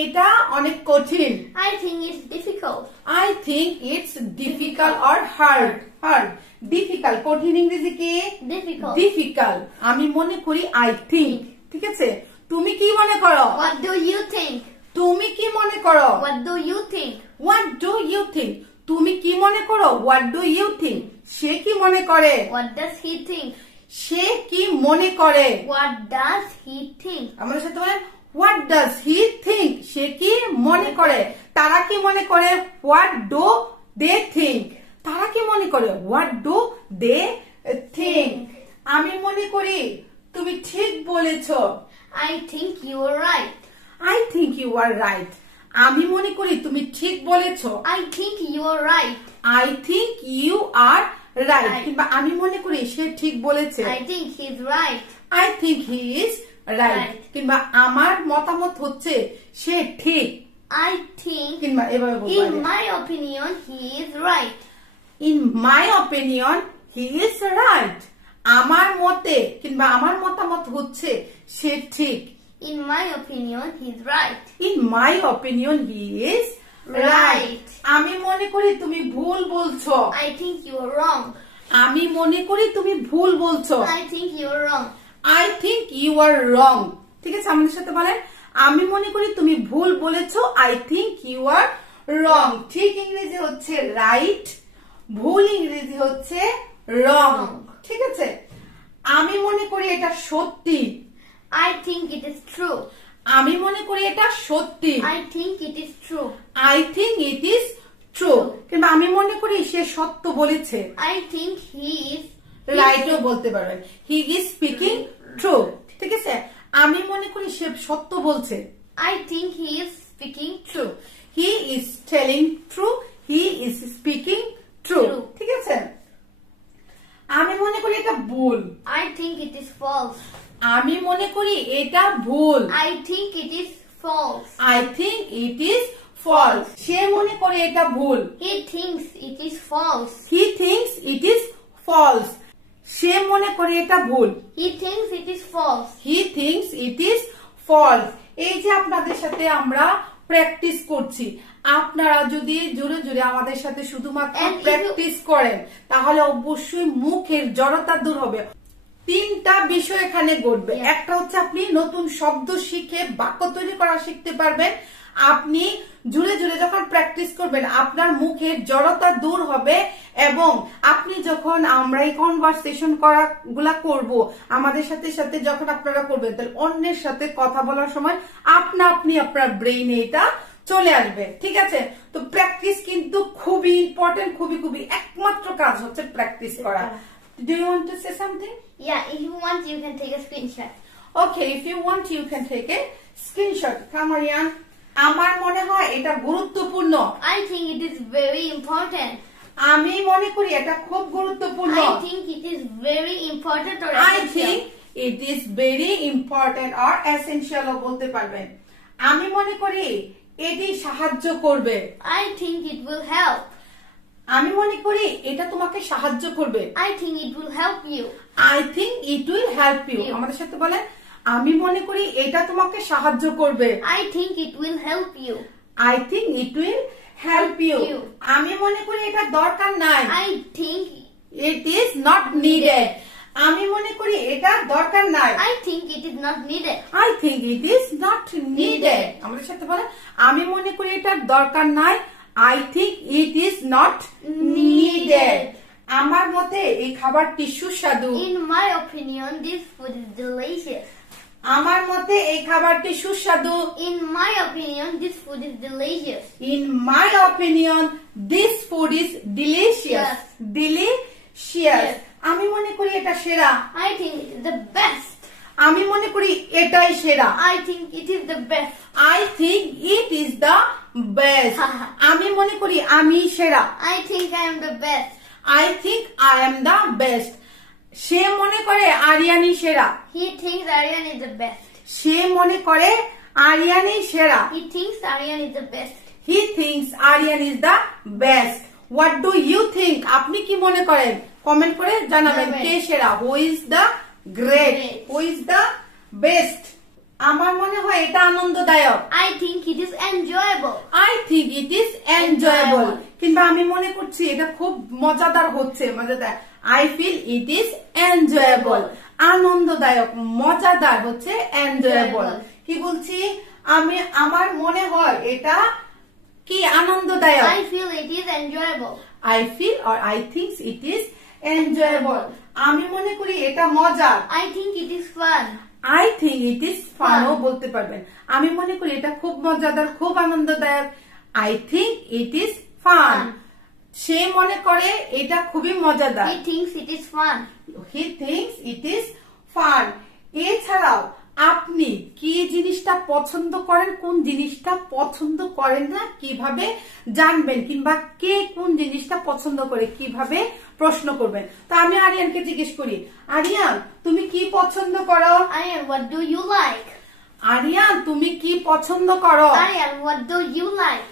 এটা অনেক কঠিন। I think it's difficult. I think it's difficult or hard. Hard. Difficult. কঠিন ইংরেজি কি? Difficult. Difficult. আমি মনে করি I think. ঠিক আছে? তুমি কি মনে করো? What do you think? তুমি কি মনে করো? What do you think? What do you think? তুমি কি মনে করো? What do you think? সে কি মনে করে? What does he think? সে কি মনে করে? What does he think? আমাদের সাথে বলেন What does he think? সে কি মনে করে? তারা কি মনে করে? What do they think? তারা কি মনে করে? What do they think? আমি মনে করি তুমি ঠিক বলেছো। I think you are right. I think you are right. আমি মনে করি তুমি ঠিক বলেছো। I think you are right. I think you are right. Right. কিংবা আমি মনে করি সে ঠিক বলেছে। I think he's right. I think he is right. Right. কিংবা আমার মতামত হচ্ছে সে ঠিক। I think, কিংবা এভাবে বলতে in পারি। my opinion, he is right. In my opinion, he is right. আমার মতে কিংবা আমার মতামত হচ্ছে সে ঠিক। In my opinion, he's right. In my opinion, he is right. Right. আমি মনে করি তুমি ভুল বলছো। I think you are wrong. আমি মনে করি তুমি ভুল বলছো। I think you are wrong. I think you are wrong. ঠিক আছে আমাদের সাথে বলেন আমি মনে করি তুমি ভুল বলেছো। I think you are wrong. ঠিক ইংরেজি হচ্ছে right, ভুল ইংরেজি হচ্ছে wrong. ঠিক আছে আমি মনে করি এটা সত্যি। I think it is true. আমি মনে করি এটা সত্যি। I think it is true. I think it is true. কিংবা আমি মনে করি সে সত্য বলেছে। I think he is রাইটও বলতে পারবেন। He is speaking true. ঠিক আছে আমি মনে করি সে সত্য বলছে। I think he is speaking true. He is telling true. He is speaking true. True. ঠিক আছে আমি মনে করি এটা ভুল। I think it is false. আমি মনে করি এটা ভুল। I think it is false. I think it is false. সে মনে করে এটা ভুল। He thinks it is false. He thinks it is false. সে মনে করে এটা ভুল। He thinks it is false. He thinks it is false. এই যে আপনাদের সাথে আমরা প্র্যাকটিস করছি আপনারা যদি জোরে জোরে আমাদের সাথে শুধুমাত্র প্র্যাকটিস করেন তাহলে অবশ্যই মুখের জড়তা দূর হবে। তিনটা বিষয় এখানে ঘটবে। একটা হচ্ছে আপনি নতুন শব্দ শিখে বাক্য তৈরি করা শিখতে পারবেন। আপনি জোরে জোরে যখন প্র্যাকটিস করবেন আপনার মুখের জড়তা দূর হবে এবং আপনি যখন আমরা এই কনভারসেশন গুলা করব আমাদের সাথে সাথে যখন আপনারা করবেন তাহলে অন্যের সাথে কথা বলার সময় আপনি আপনার ব্রেইনে এটা চলে আসবে। ঠিক আছে তো প্র্যাকটিস কিন্তু খুবই ইম্পর্টেন্ট, খুবই একমাত্র কাজ হচ্ছে প্র্যাকটিস করা। Do you want to say something? Yeah, if you want, you can take a screenshot. Okay, if you want, you can take a screenshot. Come on, Rian. আমার মনে হয় এটা গুরুত্বপূর্ণ। I think it is very important. আমি মনে করি এটা খুব গুরুত্বপূর্ণ। I think it is very important or I essential. think it is very important or essential ও বলতে পারবেন। আমি মনে করি এটি সাহায্য করবে। I think it will help. আমি মনে করি এটা তোমাকে সাহায্য করবে। I think it will help you. I think it will help you. আমাদের সাথে বলেন, আমি মনে করি এটা তোমাকে সাহায্য করবে। I think it will help you. I think it will help you. আমি মনে করি এটা দরকার নাই। I think it is not needed. আমি মনে করি এটা দরকার নাই। I think it is not needed. I think it is not needed. আমাদের সাথে বলেন, আমি মনে করি এটা দরকার নাই। I think it is not needed. আমার মতে এই খাবারটি সুস্বাদু। In my opinion, this food is delicious. আমার মতে এই খাবারটি সুস্বাদু। In my opinion, this food is delicious. In my opinion, this food is delicious. Yes. Delicious. আমি মনে করি এটা সেরা। I think it is the best. আমি মনে করি এটাই সেরা। I think it is the best. I think it is the best. আমি মনে করি আমি সেরা। I think I am the best. I think I am the best. সে মনে করে আরিয়ানি সেরা। He thinks Aryan is the best. সে মনে করে আরিয়ানি সেরা। He thinks Aryan is the best. He thinks Aryan is the best. What do you think? আপনি কি মনে করেন? কমেন্ট করে জানাবেন কে সেরা। Who is the great? Who is the best? আমার মনে হয় এটা আনন্দদায়ক। I think it is enjoyable. I think it is enjoyable. কিংবা আমি মনে করছি এটা খুব মজাদার হচ্ছে, মজাদার। I feel it is enjoyable. আনন্দদায়ক, মজাদার হচ্ছে enjoyable. কি বলছি? আমার মনে হয় এটা কি আনন্দদায়ক। I feel it is enjoyable. I feel or I think it is enjoyable. আমি মনে করি এটা মজার। I think it is fun. I think it is fun ও বলতে পারবেন। আমি মনে করি এটা খুব মজাদার, খুব আনন্দদায়ক। I think it is fun. সে মনে করে এটা খুবই মজাদার। He thinks it is fun. He thinks it is fun. এছাড়াও আপনি কি জিনিসটা পছন্দ করেন, কোন জিনিসটা পছন্দ করেন না, কিভাবে জানবেন, কিংবা কে কোন জিনিসটা পছন্দ করে কিভাবে প্রশ্ন করবেন। তো আমি আরিয়ানকে জিজ্ঞেস করি, আরিয়ান তুমি কি পছন্দ করো? Aryan, what do you like? Aryan তুমি কি পছন্দ করো? Aryan, what do you like?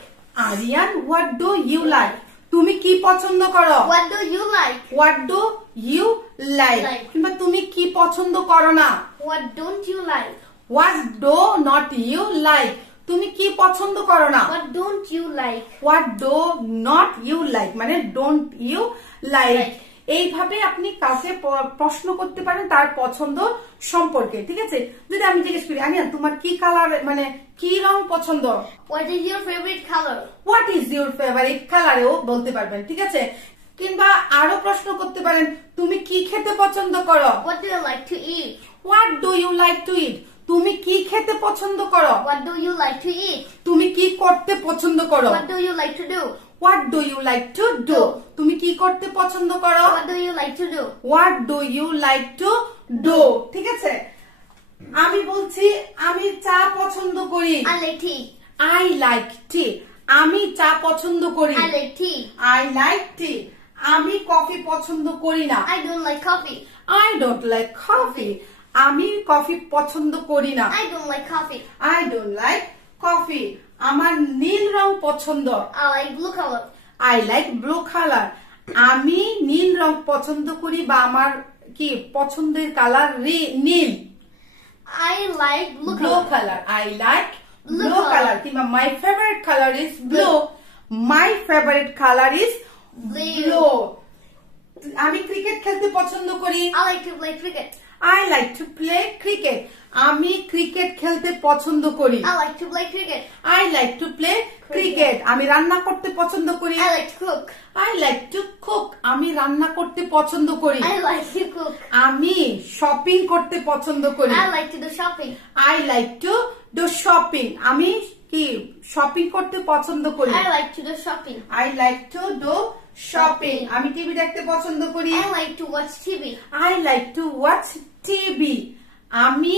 Aryan what do you like? তুমি কি পছন্দ করো? What do you like? What do you like? কিংবা তুমি কি পছন্দ করো না? What don't you like? What do not you like? তুমি কি পছন্দ করো না? What don't you like? What do not you like মানে don't you like? এইভাবে আপনি কাছে প্রশ্ন করতে পারেন তার পছন্দ সম্পর্কে, ঠিক আছে? যদি আমি জিজ্ঞেস করি, আনিয়া তোমার কি কালার মানে কি রং পছন্দ? What is your favorite color? What is your favorite color? ও বলতে পারবেন, ঠিক আছে? কিংবা আরো প্রশ্ন করতে পারেন, তুমি কি খেতে পছন্দ করো? What do you like to eat? What do you like to eat? তুমি কি খেতে পছন্দ করো? What do you like to eat? তুমি কি করতে পছন্দ করো? What do you like to do? What do you like to do? তুমি কি করতে পছন্দ করো? What do you like to do? What do you like to do? ঠিক আছে? আমি বলছি আমি চা পছন্দ করি। I like tea. I like tea. আমি চা পছন্দ করি। I like tea. I like tea. আমি কফি পছন্দ করি না। I don't like coffee. I don't like coffee. আমি কফি পছন্দ করি না। I don't like coffee. I don't like coffee. আমার নীল রং পছন্দ। I like blue color. I like blue color. আমি নীল রং পছন্দ করি বা আমার কি পছন্দের কালার নীল। I like blue Blue color. color. I like Blue blue color. color. কিংবা my favorite color is blue. My favorite color is blue. আমি ক্রিকেট খেলতে পছন্দ করি। I like to play cricket. I like to play cricket. আমি cricket খেলতে পছন্দ করি। I like to play cricket. I like to play cricket. আমি রান্না করতে পছন্দ করি। I like to cook. I like to cook. আমি রান্না করতে পছন্দ করি। I like to cook. আমি শপিং করতে পছন্দ করি। I like to do shopping. I like to do shopping. আমি কি শপিং করতে পছন্দ করি। I like to do shopping. I like to do shopping. আমি টিভি দেখতে পছন্দ করি। I like to watch TV. I like to watch TV. আমি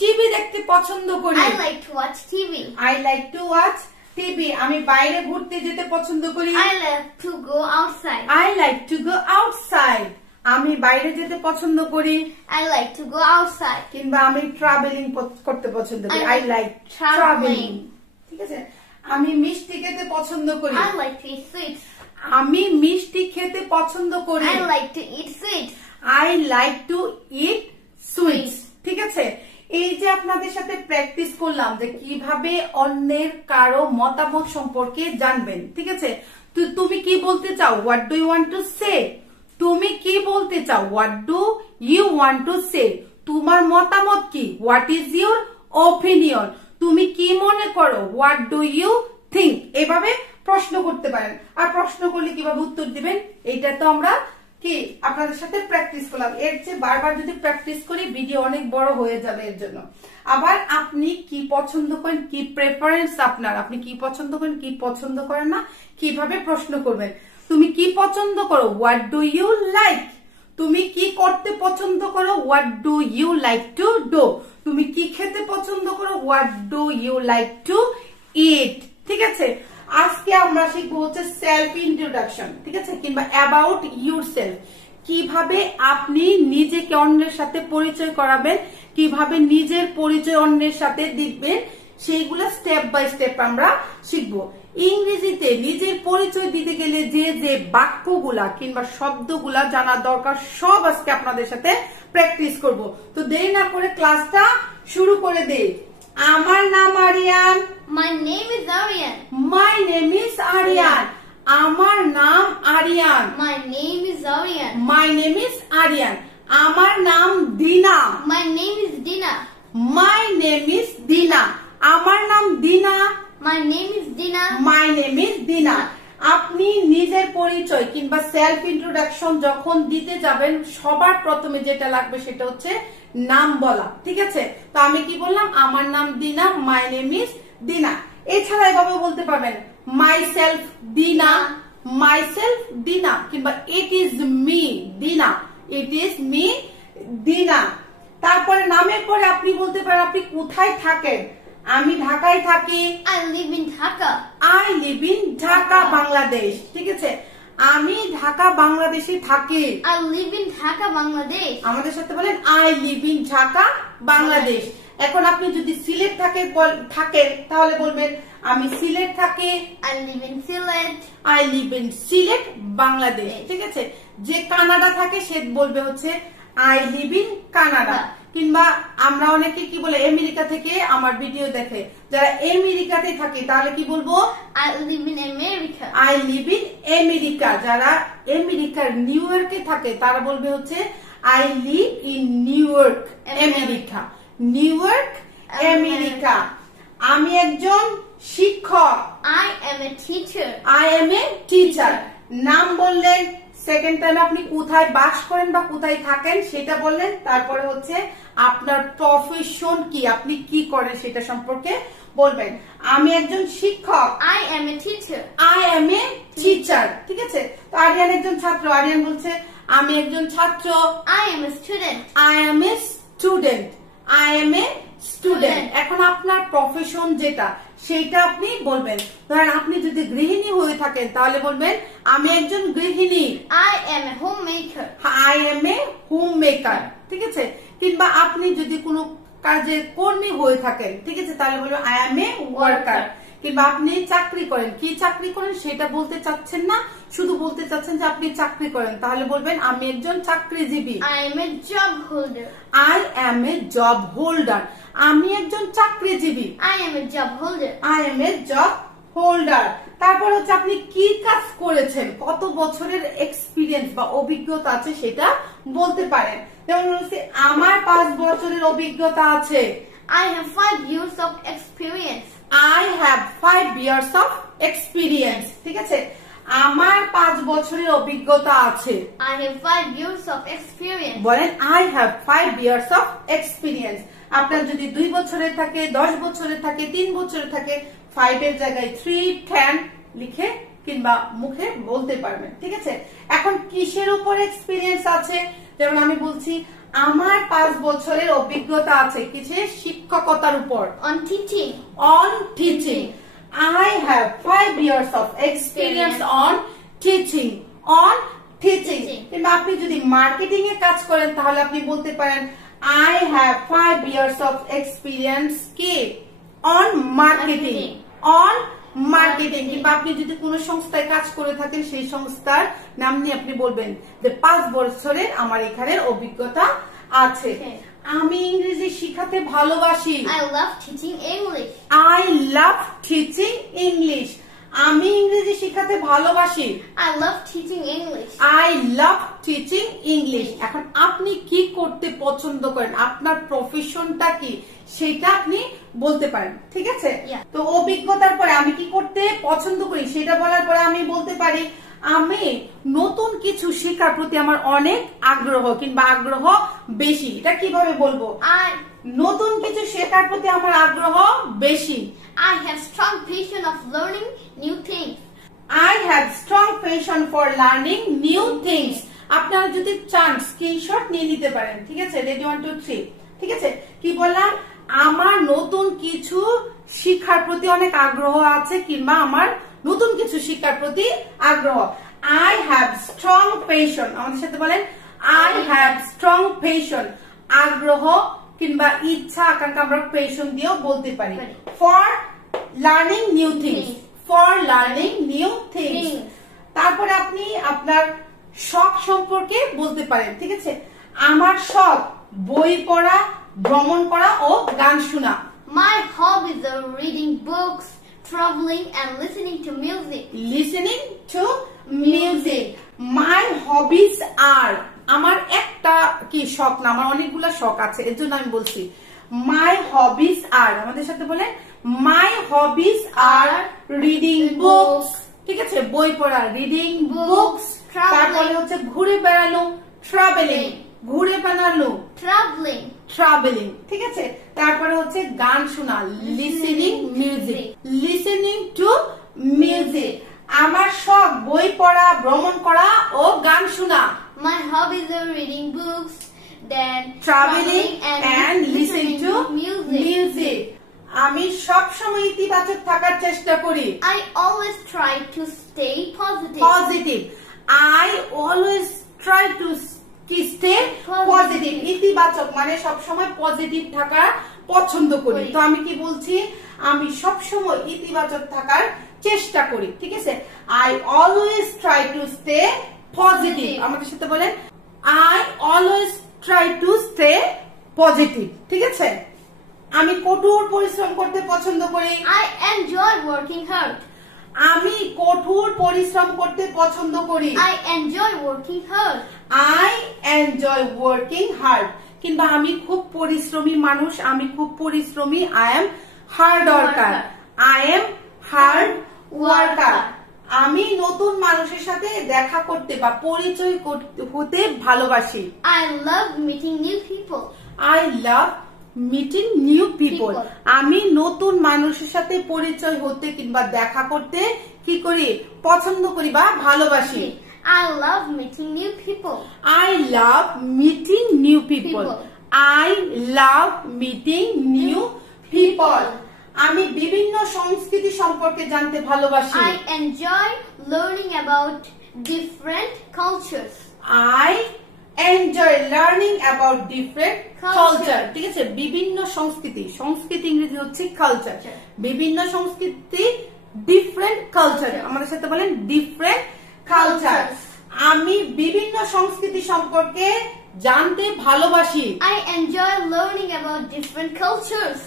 টিভি দেখতে পছন্দ করি। I like to watch TV. I like to watch TV. আমি বাইরে ঘুরতে যেতে পছন্দ করি। I like to go outside. I like to go outside. আমি বাইরে যেতে পছন্দ করি। I like to go outside. কিংবা আমি ট্রাভেলিং করতে পছন্দ করি। I like traveling. ঠিক আছে? আমি মিষ্টি খেতে পছন্দ করি। I like to eat sweets. আমি মিষ্টি খেতে পছন্দ করি। I like to eat sweets. I like to eat sweets. ঠিক আছে, এই যে আপনাদের সাথে প্র্যাকটিস করলাম যে কিভাবে অন্যের কারো মতামত সম্পর্কে জানবেন। ঠিক আছে, তো তুমি কি বলতে চাও, what do you want to say, তুমি কি বলতে চাও, what do you want to say, তোমার মতামত কি, হোয়াট ইজ ইউর ওপিনিয়ন, তুমি কি মনে করো, হোয়াট ডু ইউ থিঙ্ক। এভাবে প্রশ্ন করতে পারেন। আর প্রশ্ন করলে কিভাবে উত্তর দিবেন, এইটা তো আমরা কি আপনাদের সাথে প্র্যাকটিস করলাম। এর চেয়ে বারবার যদি প্র্যাকটিস করি ভিডিও অনেক বড় হয়ে যাবে এর জন্য। আবার আপনি কি পছন্দ করেন, কি প্রেফারেন্স আপনার, আপনি কি পছন্দ করেন, কি পছন্দ করেন না, কিভাবে প্রশ্ন করবেন। তুমি কি পছন্দ করো, হোয়াট ডু ইউ লাইক, তুমি কি করতে পছন্দ করো, what do you like to do, তুমি কি খেতে পছন্দ করো, what do you like to eat. ঠিক আছে, আজকে আমরা শিখবো হচ্ছে সেলফ ইন্ট্রোডাকশন। ঠিক আছে, কিংবা অ্যাবাউট ইউরসেলফ, কিভাবে আপনি নিজেকে অন্যের সাথে পরিচয় করাবেন, কিভাবে নিজের পরিচয় অন্যের সাথে দিবেন, সেইগুলো স্টেপ বাই স্টেপ আমরা শিখবো। ইংরেজিতে নিজের পরিচয় দিতে গেলে যে যে বাক্যগুলা কিংবা শব্দগুলা জানা দরকার সব আজকে আপনাদের সাথে প্র্যাকটিস করব। তো দেরি না করে ক্লাসটা শুরু করে দেই। আমার নাম Aryan. My name is Aryan. My name is Aryan. আমার নাম Aryan. My name is Aryan. My name is Aryan. আমার নাম দিনা। My name is Dina. My name is Dina. আমার নাম দিনা। My name is Dina. My name is Dina. আপনি নিজের পরিচয় কিংবা সেলফ ইন্ট্রোডাকশন যখন দিতে যাবেন সবার প্রথমে যেটা লাগবে সেটা হচ্ছে নাম বলা। ঠিক আছে, তো আমি কি বললাম, আমার নাম দিনা, মাই নেম ইজ দিনা। এছাড়া এভাবে বলতে পারবেন মাই সেলফ দিনা, মাই সেলফ দিনা, কিংবা ইট ইজ মি দিনা, ইট ইজ মি দিনা। তারপরে নামের পরে আপনি বলতে পারেন আপনি কোথায় থাকেন, আমি ঢাকায় থাকি, I live in Dhaka. I live in Dhaka Bangladesh. ঠিক আছে, আমি ঢাকা বাংলাদেশে থাকি, I live in Dhaka, Bangladesh. আমাদের সাথে বলেন I live in Dhaka Bangladesh. এখন আপনি যদি সিলেট থাকেন তাহলে বলবেন আমি সিলেট থাকি, I live in Sylhet. I live in Sylhet Bangladesh. ঠিক আছে, যে কানাডা থাকে সে বলবে হচ্ছে I live in কানাডা। কিংবা আমরা অনেকে কি বলে আমেরিকা থেকে আমার ভিডিও দেখে, যারা আমেরিকাতে থাকে তাহলে কি বলবো, I live in America. I live in America. যারা আমেরিকার নিউ ইয়র্কে থাকে তারা বলবে হচ্ছে I live in new York America, new York America. আমি একজন শিক্ষক, I am a teacher. I am a teacher। নাম বললেন, সেকেন্ড টাইম আপনি কোথায় বাস করেন বা কোথায় থাকেন সেটা বললেন, তারপরে হচ্ছে আপনার প্রফেশন কি, আপনি কি করেন সেটা সম্পর্কে বলবেন। আমি একজন শিক্ষক, I am a teacher. I am a teacher। ঠিক আছে, তো আরিয়ান একজন ছাত্র, আরিয়ান বলছে আমি একজন ছাত্র, I am a student. I am a student, I am a student। এখন আপনার প্রফেশন যেটা সেইটা আপনি বলবেন। ধরেন আপনি যদি গৃহিণী হয়ে থাকেন তাহলে বলবেন আমি একজন গৃহিণী, I am a homemaker. I am a homemaker। ঠিক আছে, কিংবা আপনি যদি কোনো কাজের কর্মী হয়ে থাকেন, ঠিক আছে, তাহলে বলবেন I am a worker। কিংবা আপনি চাকরি করেন, কি চাকরি করেন সেটা বলতে চাচ্ছেন না, শুধু বলতে চাচ্ছেন যে আপনি চাকরি করেন, তাহলে বলবেন আমি একজন চাকরিজীবী, I am a job holder. I am a job holder। আমি একজন চাকরিজীবী, I am a job holder. I am a job holder। তারপর হচ্ছে আপনি কি কাজ করেছেন, কত বছরের এক্সপিরিয়েন্স বা অভিজ্ঞতা আছে সেটা বলতে পারেন। যেমন হচ্ছে আমার 5 বছরের অভিজ্ঞতা আছে, I have 5 years of experience. I have 5 years of experience। ঠিক আছে, আমার 5 বছরের অভিজ্ঞতা আছে, I have 5 years of experience. বলেন I have 5 years of experience। আপনার যদি 2 বছরের থাকে, 10 বছরের থাকে, 3 বছরের থাকে, 5 এর জায়গায় 3, 10 লিখে কিংবা মুখে বলতে পারবেন। ঠিক আছে, এখন কিসের উপর এক্সপিরিয়েন্স আছে, যেমন আমি বলছি আমার 5 বছরের অভিজ্ঞতা আছে কিসের, শিক্ষকতার উপর, On teaching. on teaching। I have 5 years of experience on teaching, on teaching। কিংবা আপনি যদি মার্কেটিং এ কাজ করেন তাহলে আপনি বলতে পারেন I have 5 years of experience কি, on marketing, on মার্কেটিং। কিংবা আপনি যদি কোনো সংস্থায় কাজ করে থাকেন সেই সংস্থার নাম নিয়ে আপনি বলবেন যে 5 বছরের আমার এখানের অভিজ্ঞতা আছে। আমি ইংরেজি শিখাতে ভালোবাসি। I love teaching English. I love teaching English. আমি ইংরেজি শিখাতে ভালোবাসি। I love teaching English. I love teaching English. এখন আপনি কি করতে পছন্দ করেন, আপনার প্রফেশনটা কি, সেটা আপনি বলতে পারেন। ঠিক আছে? তো অভিজ্ঞতার পরে আমি কি করতে পছন্দ করি সেটা বলার পরে আমি বলতে পারি আমি নতুন কিছু শেখার প্রতি আমার অনেক আগ্রহ কিংবা আগ্রহ বেশি। এটা কিভাবে বলবো? নতুন কিছু শেখার প্রতি আমার আগ্রহ বেশি। I have strong passion of learning new things. I have strong passion for learning new things. আপনারা যদি চান স্ক্রিনশট নিয়ে নিতে পারেন। ঠিক আছে? রেডি 1 2 3। ঠিক আছে? কি বললাম? আমার নতুন কিছু শিক্ষার প্রতি অনেক আগ্রহ আছে কিংবা আমার নতুন কিছু শিক্ষার প্রতি আগ্রহ। I have strong passion. আমাদের সাথে বলেন I have strong passion. আগ্রহ কিংবা ইচ্ছা আকাঙ্ক্ষা আমরা পেশন দিয়েও বলতে পারি। For learning new things. For learning new things. তারপরে আপনি আপনার শখ সম্পর্কে বলতে পারেন। ঠিক আছে? আমার শখ বই পড়া, ভ্রমণ করা ও গান শোনা। My hobbies are reading books, traveling and listening to music. Listening to music. My hobbies are. আমার একটা কি শখ না, আমার অনেকগুলো শখ আছে, এর জন্য আমি বলছি my hobbies are। আমাদের সাথে বলেন my hobbies are reading books। ঠিক আছে? বই পড়া, রিডিং বুকস। তারপরে হচ্ছে ঘুরে বেড়ানো, ট্রাভেলিং। ঘুরে বেড়ানো, ট্রাভেলিং। ট্রাভেলিং। ঠিক আছে? তারপরে হচ্ছে গান শোনা, listening music. Listening to music. আমার শখ বই পড়া, ভ্রমণ করা ও গান শোনা। My hobbies are reading books, then traveling and listening to music. music. আমি সব সময় ইতিবাচক থাকার চেষ্টা করি। I always try to stay positive. Positive. I always try to stay positive. ইতিবাচক মানে সব সময় পজিটিভ থাকা পছন্দ করি। তো আমি কি বলছি? আমি সব সময় ইতিবাচক থাকার চেষ্টা করি। ঠিক আছে? I always try to stay positive. আমাদের সাথে বলেন I always try to stay positive. ঠিক আছে? আমি কঠোর পরিশ্রম করতে পছন্দ করি। I enjoy working hard. আমি কঠোর পরিশ্রম করতে পছন্দ করি। I enjoy working hard. I enjoy working hard. কিংবা আমি খুব পরিশ্রমী মানুষ, আমি খুব পরিশ্রমী। I am hard worker. I am hard worker. আমি নতুন মানুষের সাথে দেখা করতে বা পরিচয় হতে ভালোবাসি। I love meeting new people. I love meeting new people. আমি নতুন মানুষের সাথে পরিচয় হতে কিংবা দেখা করতে কি করি? পছন্দ করি বা ভালোবাসি। I love meeting new people. I love meeting new people. I love meeting new people. আমি বিভিন্ন সংস্কৃতি সম্পর্কে জানতে ভালোবাসি। I enjoy learning about different cultures. I enjoy learning about different culture. ঠিক আছে? বিভিন্ন সংস্কৃতি, সংস্কৃতি ইংরেজি হচ্ছে কালচার। বিভিন্ন সংস্কৃতি different culture। আমাদের সাথে বলেন different culture। আমি বিভিন্ন সংস্কৃতি সম্পর্কে জানতে ভালোবাসি। I enjoy learning about different cultures.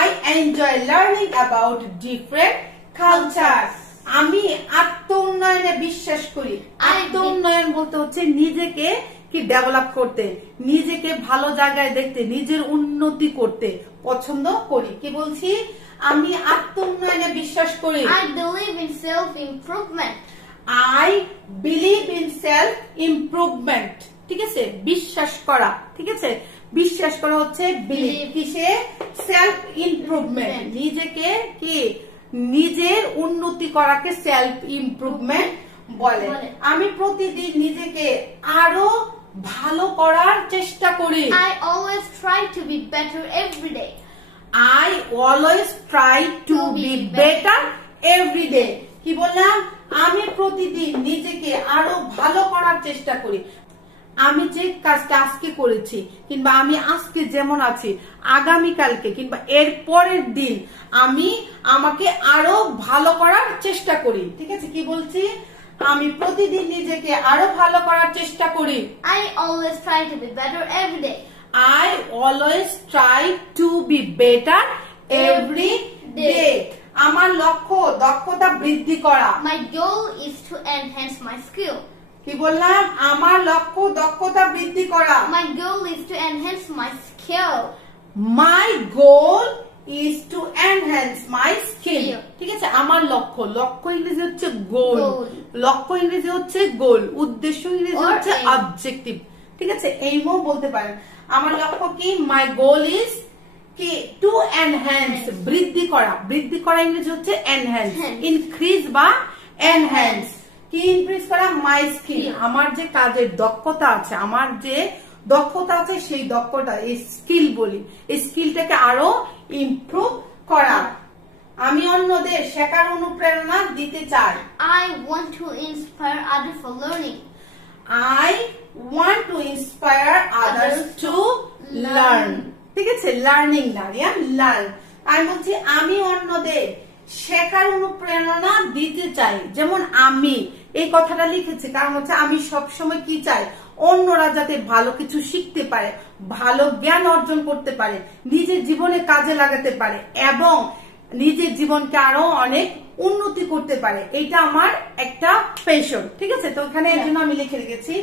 I enjoy learning about different cultures. আমি আত্ম উন্নয়নে বিশ্বাস করি। আত্ম উন্নয়ন বলতে হচ্ছে নিজেকে কি ডেভেলপ করতে, নিজেকে ভালো জায়গায় দেখতে, নিজের উন্নতি করতে পছন্দ করি। কি বলছি? আমি আত্ম উন্নয়নে বিশ্বাস করি। I believe in self improvement. I believe in self improvement. ঠিক আছে? বিশ্বাস করা। ঠিক আছে? বিশ্বাস করা হচ্ছে বিলিভ। কিসে? Self improvement. নিজেকে কি নিজের উন্নতি করাকে সেলফ ইমপ্রুভমেন্ট বলে। আমি প্রতিদিন নিজেকে আরো ভালো করার চেষ্টা করি। I always try to be better every day. I always try to be better every day. কি বললাম? আমি প্রতিদিন নিজেকে আরো ভালো করার চেষ্টা করি। আমি যে কাজটা আজকে করেছি কিংবা আমি আজকে যেমন আছি আগামীকালকে কিংবা এর পরের দিন আমি আমাকে আরো ভালো করার চেষ্টা করি। ঠিক আছে, কি বলছি? আমি প্রতিদিন নিজেকে আরো ভালো করার চেষ্টা করি। I always try to be better every day. I always try to be better every day. আমার লক্ষ্য দক্ষতা বৃদ্ধি করা। My goal is to enhance my skill. কি বললাম? আমার লক্ষ্য দক্ষতা বৃদ্ধি করা। My goal is to enhance my skill. My goal is to enhance my skill. ঠিক আছে, আমার লক্ষ্য, লক্ষ্য ইংরেজি হচ্ছে গোল, লক্ষ্য ইংরেজি হচ্ছে গোল, উদ্দেশ্য ইংরেজি হচ্ছে অবজেক্টিভ। ঠিক আছে, এইমও বলতে পারেন। আমার লক্ষ্য কি? মাই গোল ইজ কি? টু এনহ্যান্স, বৃদ্ধি করা। বৃদ্ধি করা ইংরেজি হচ্ছে এনহ্যান্স, ইনক্রিজ বা এনহ্যান্স। কি ইনক্রিজ করা? মাই স্কিল, আমার যে কাজের দক্ষতা আছে, আমার যে দক্ষতা আছে সেই দক্ষতা, এই স্কিল বলি, এই স্কিলটাকে আরো ইমপ্রুভ করা। আমি অন্যদের শেখার অনুপ্রেরণা দিতে চাই। I want to inspire others for learning. I want to inspire others to learn. ঠিক আছে, লার্নিং না, লার্ন। আমি বলছি আমি অন্যদের শেখার অনুপ্রেরণা দিতে চাই। যেমন আমি এই কথাটা লিখেছি কারণ হচ্ছে আমি সবসময় কি চাই? অন্যরা যাতে ভালো কিছু শিখতে পারে, ভালো জ্ঞান অর্জন করতে পারে, নিজের জীবনে কাজে লাগাতে পারে এবং নিজের জীবনকে আরো অনেক উন্নতি করতে পারে। এটা আমার একটা প্যাশন। ঠিক আছে, তো এখানে এর জন্য আমি লিখে রেখেছি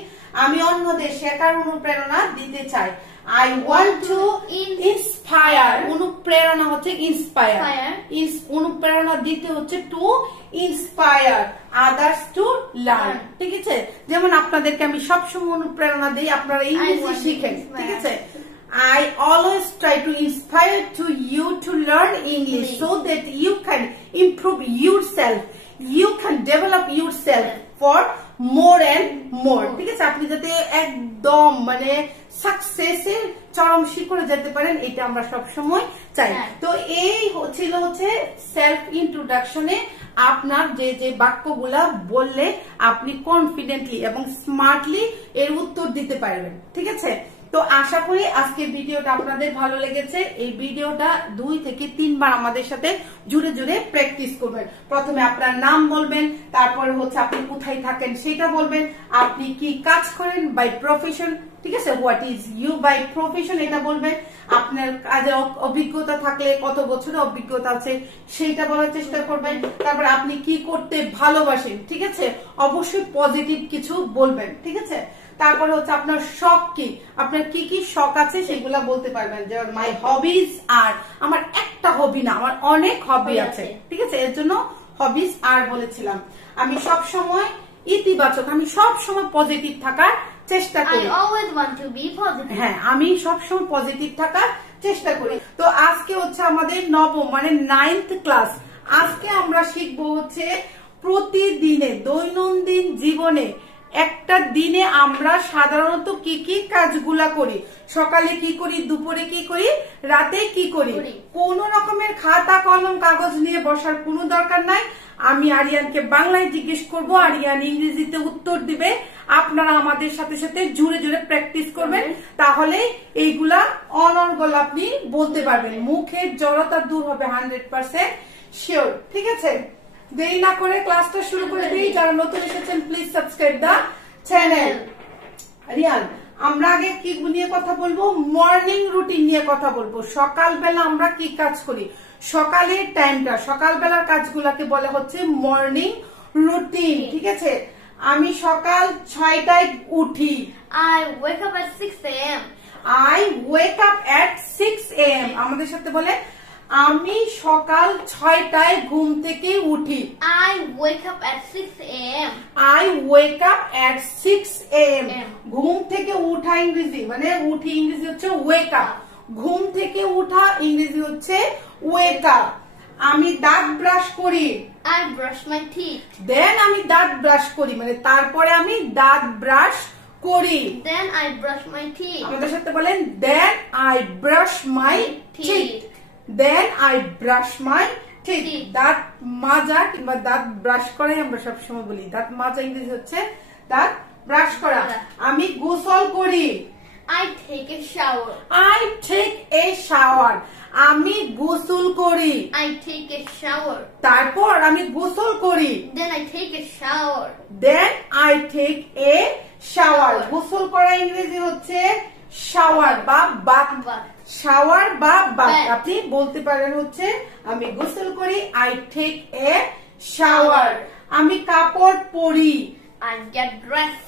আমি অন্যদের শেখার অনুপ্রেরণা দিতে চাই। I want to inspire, অনুপ্রেরণা হচ্ছে ইন্সপায়ার, অনুপ্রেরণা দিতে হচ্ছে to inspire others to learn. ঠিক আছে, যেমন আপনাদেরকে আমি সবসময় অনুপ্রেরণা দিই আপনারা ইংরেজি শিখেন। ঠিক আছে, I always try to inspire to you to learn English so that you can improve yourself, you can develop yourself for more and more. ঠিক আছে, আপনি যাতে একদম মানে সাকসেসের চরম শিখরে যেতে পারেন, এটা আমরা সব সময় চাই। তো এই ছিল হচ্ছে সেলফ ইন্ট্রোডাকশনে আপনার যে যে বাক্যগুলা বললে আপনি কনফিডেন্টলি এবং স্মার্টলি এর উত্তর দিতে পারবেন। ঠিক আছে, তো আশা করি আজকের ভিডিওটা আপনাদের ভালো লেগেছে। এই ভিডিওটা 2 থেকে 3 বার আমাদের সাথে জুড়ে জুড়ে প্র্যাকটিস করবেন। প্রথমে আপনার নাম বলবেন, তারপরে হচ্ছে আপনি কোথায় থাকেন সেটা বলবেন, আপনি কি কাজ করেন বাই প্রফেশন। ঠিক আছে, what is you by profession এটা বলবেন। আপনার কাজে অভিজ্ঞতা থাকলে কত বছরের অভিজ্ঞতা আছে সেটা বলার চেষ্টা করবেন। তারপর আপনি কি করতে ভালোবাসেন। ঠিক আছে, অবশ্যই পজিটিভ কিছু বলবেন। ঠিক আছে, তারপরে হচ্ছে আপনার শখ কি, আপনার কি কি শখ আছে সেগুলা বলতে পারবেন। যেমন মাই হবিজ আর, আমার একটা হবি না, আমার অনেক হবি আছে। ঠিক আছে, এর জন্য হবিজ আর বলেছিলাম। আমি সব সময় ইতিবাচক, আমি সব সময় পজিটিভ থাকার চেষ্টা করি। I always want to be positive. হ্যাঁ, আমি সব সময় পজিটিভ থাকার চেষ্টা করি। তো আজকে হচ্ছে আমাদের নবম মানে 9th ক্লাস। আজকে আমরা শিখবো হচ্ছে প্রতিদিনে দৈনন্দিন জীবনে একটা দিনে আমরা সাধারণত কি কি কাজগুলা করি, সকালে কি করি, দুপুরে কি করি, রাতে কি করি। কোন রকমের খাতা কলম কাগজ নিয়ে বসার কোনো দরকার নাই। আমি আরিয়ানকে বাংলায় জিজ্ঞেস করব, আরিয়ান ইংরেজিতে উত্তর দিবে। আপনারা আমাদের সাথে সাথে জুড়ে জুড়ে প্র্যাকটিস করবেন, তাহলে এইগুলা অনর্গল আপনি বলতে পারবেন। মুখের জড়তা দূর হবে 100% শিওর। ঠিক আছে, দেরি না করে ক্লাসটা শুরু করে দিই। যারা নতুন এসেছেন প্লিজ সাবস্ক্রাইব দা চ্যানেল। রিয়ান, আমরা আগে কি নিয়ে কথা বলবো? মর্নিং রুটিন নিয়ে কথা বলবো। সকালবেলা আমরা কি কাজ করি, সকালের টাইমটা, সকালবেলার কাজগুলাকে বলা হচ্ছে মর্নিং রুটিন। ঠিক আছে, আমি সকাল 6টায় উঠি। I wake up at 6 a.m. I wake up at 6 a.m. আমাদের সাথে বলে, আমি সকাল 6টায় ঘুম থেকে উঠি। I wake up at 6 a.m. I wake up at 6 a.m. ঘুম থেকে উঠা ইংরেজি মানে উঠি ইংরেজি হচ্ছে ওয়েক আপ। ঘুম থেকে উঠা ইংরেজি হচ্ছে ওয়েক আপ। আমি দাঁত ব্রাশ করি। I brush my teeth. দেন আমি দাঁত ব্রাশ করি মানে তারপরে আমি দাঁত ব্রাশ করি। Then I brush my teeth. আমাদের সাথে বলেন, then I brush my teeth. Then I brush my teeth. দাঁত মাজা কিংবা দাঁত ব্রাশ করে আমরা সবসময় বলি। দাঁত মাজা ইংরেজি হচ্ছে দাঁত ব্রাশ করা। আমি গোসল করি। I take a shower. I take a shower. আমি গোসল করি। I take a shower. তারপর আমি গোসল করি। Then I take a shower. Then I take a shower. গোসল করা ইংরেজি হচ্ছে শাওয়ার বা বাথ। শাওয়ার বা বাথ। আপনি বলতে পারেন হচ্ছে আমি গোসল করি। I take a shower. আমি কাপড় পরি। I get dressed.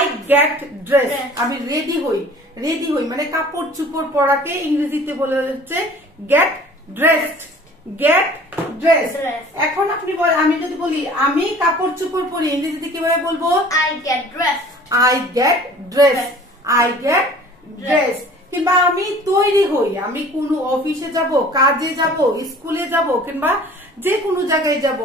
I get dressed. আমি রেডি হই। রেডি হই মানে কাপড় চোপড় পরাকে ইংরেজিতে বলা হচ্ছে get dressed. Get dressed. এখন আপনি বলেন, আমি যদি বলি আমি কাপড় চোপড় পরি, ইংরেজিতে কিভাবে বলবো? I get dressed. I get dressed. I get dressed. কিংবা আমি তৈরি হই, আমি কোনো অফিসে যাব, কাজে যাব, স্কুলে যাব কিংবা যে কোনো জায়গায় যাব,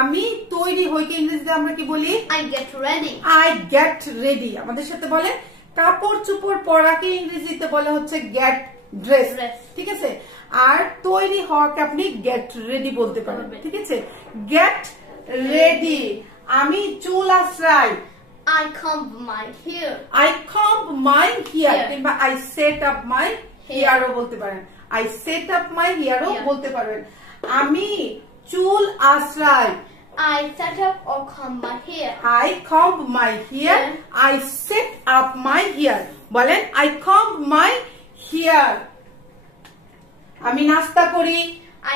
আমি তৈরি হই কি ইংরেজিতে আমরা কি বলি? I get ready. I get ready. আমাদের সাথে বলে কাপড় চোপড় পরাকে ইংরেজিতে বলা হচ্ছে get dressed. ঠিক আছে? আর তৈরি হওয়াকে আপনি get ready বলতে পারেন। ঠিক আছে? get ready. আমি চুল আঁচড়াই। I comb my hair. I comb my hair কিংবা I set up my hair ও বলতে পারেন। I set up my hair ও বলতে পারবেন। আমি চুল আঁচড়াই। I set up or comb my hair. I comb my hair. I set up my hair. বলেন I comb my hair. আমি নাস্তা করি।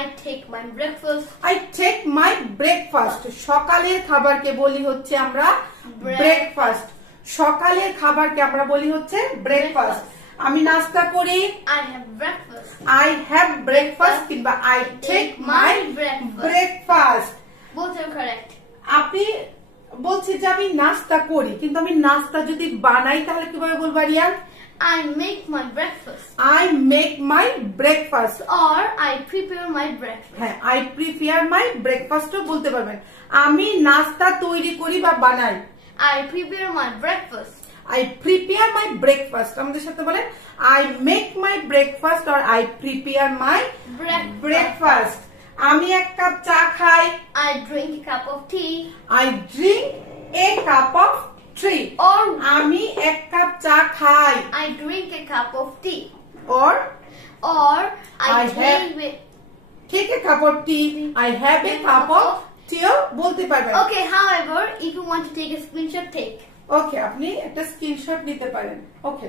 I take my breakfast. I take my breakfast. সকালের খাবারকে বলি হচ্ছে আমরা ব্রেকফাস্ট। সকালের খাবারকে আমরা বলি হচ্ছে ব্রেকফাস্ট। আমি নাস্তা করি। I have breakfast. I have breakfast কিংবা I take my breakfast. Both are correct. আপনি বলছি যে আমি নাস্তা করি, কিন্তু আমি নাস্তা যদি বানাই তাহলে কিভাবে বলবো Aryan? I make my breakfast. I make my breakfast. Or I prepare my breakfast. হ্যাঁ, I prepare my breakfast ও বলতে পারবেন। আমি নাস্তা তৈরি করি বা বানাই। I prepare my breakfast. I prepare my breakfast. আমাদের সাথে বলেন I make my breakfast or I prepare my breakfast. আমি এক কাপ চা খাই। I drink a cup of tea. I drink a cup of tea. Or আমি এক cup চা খাই। I drink a cup of tea. Or I take a cup of tea. I have a cup of tea ও বলতে পারবেন। Okay, however, if you want to take a screenshot, take. ওকে, আপনি একটা screenshot নিতে পারেন। ওকে,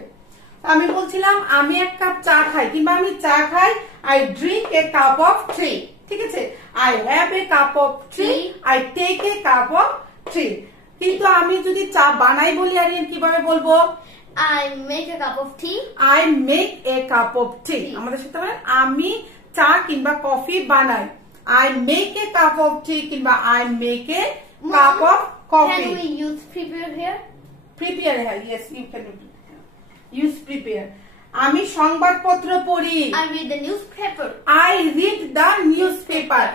আমি বলছিলাম আমি এক কাপ চা খাই কিংবা আমি চা খাই। I drink a cup of tea. ঠিক আছে? I have a cup of tea. I take a cup of tea. কিন্তু আমি যদি চা বানাই বলি আরিয়ান কিভাবে বলবো? I make a cup of tea. I make a cup of tea. আমাদের সাথে বলেন আমি চা কিংবা কফি বানাই। I make a cup of tea কিংবা I make a cup of coffee. Can we use prepare here? Prepare here. Yes, you can use prepare. আমি সংবাদপত্র পড়ি। I read the newspaper. I read the newspaper.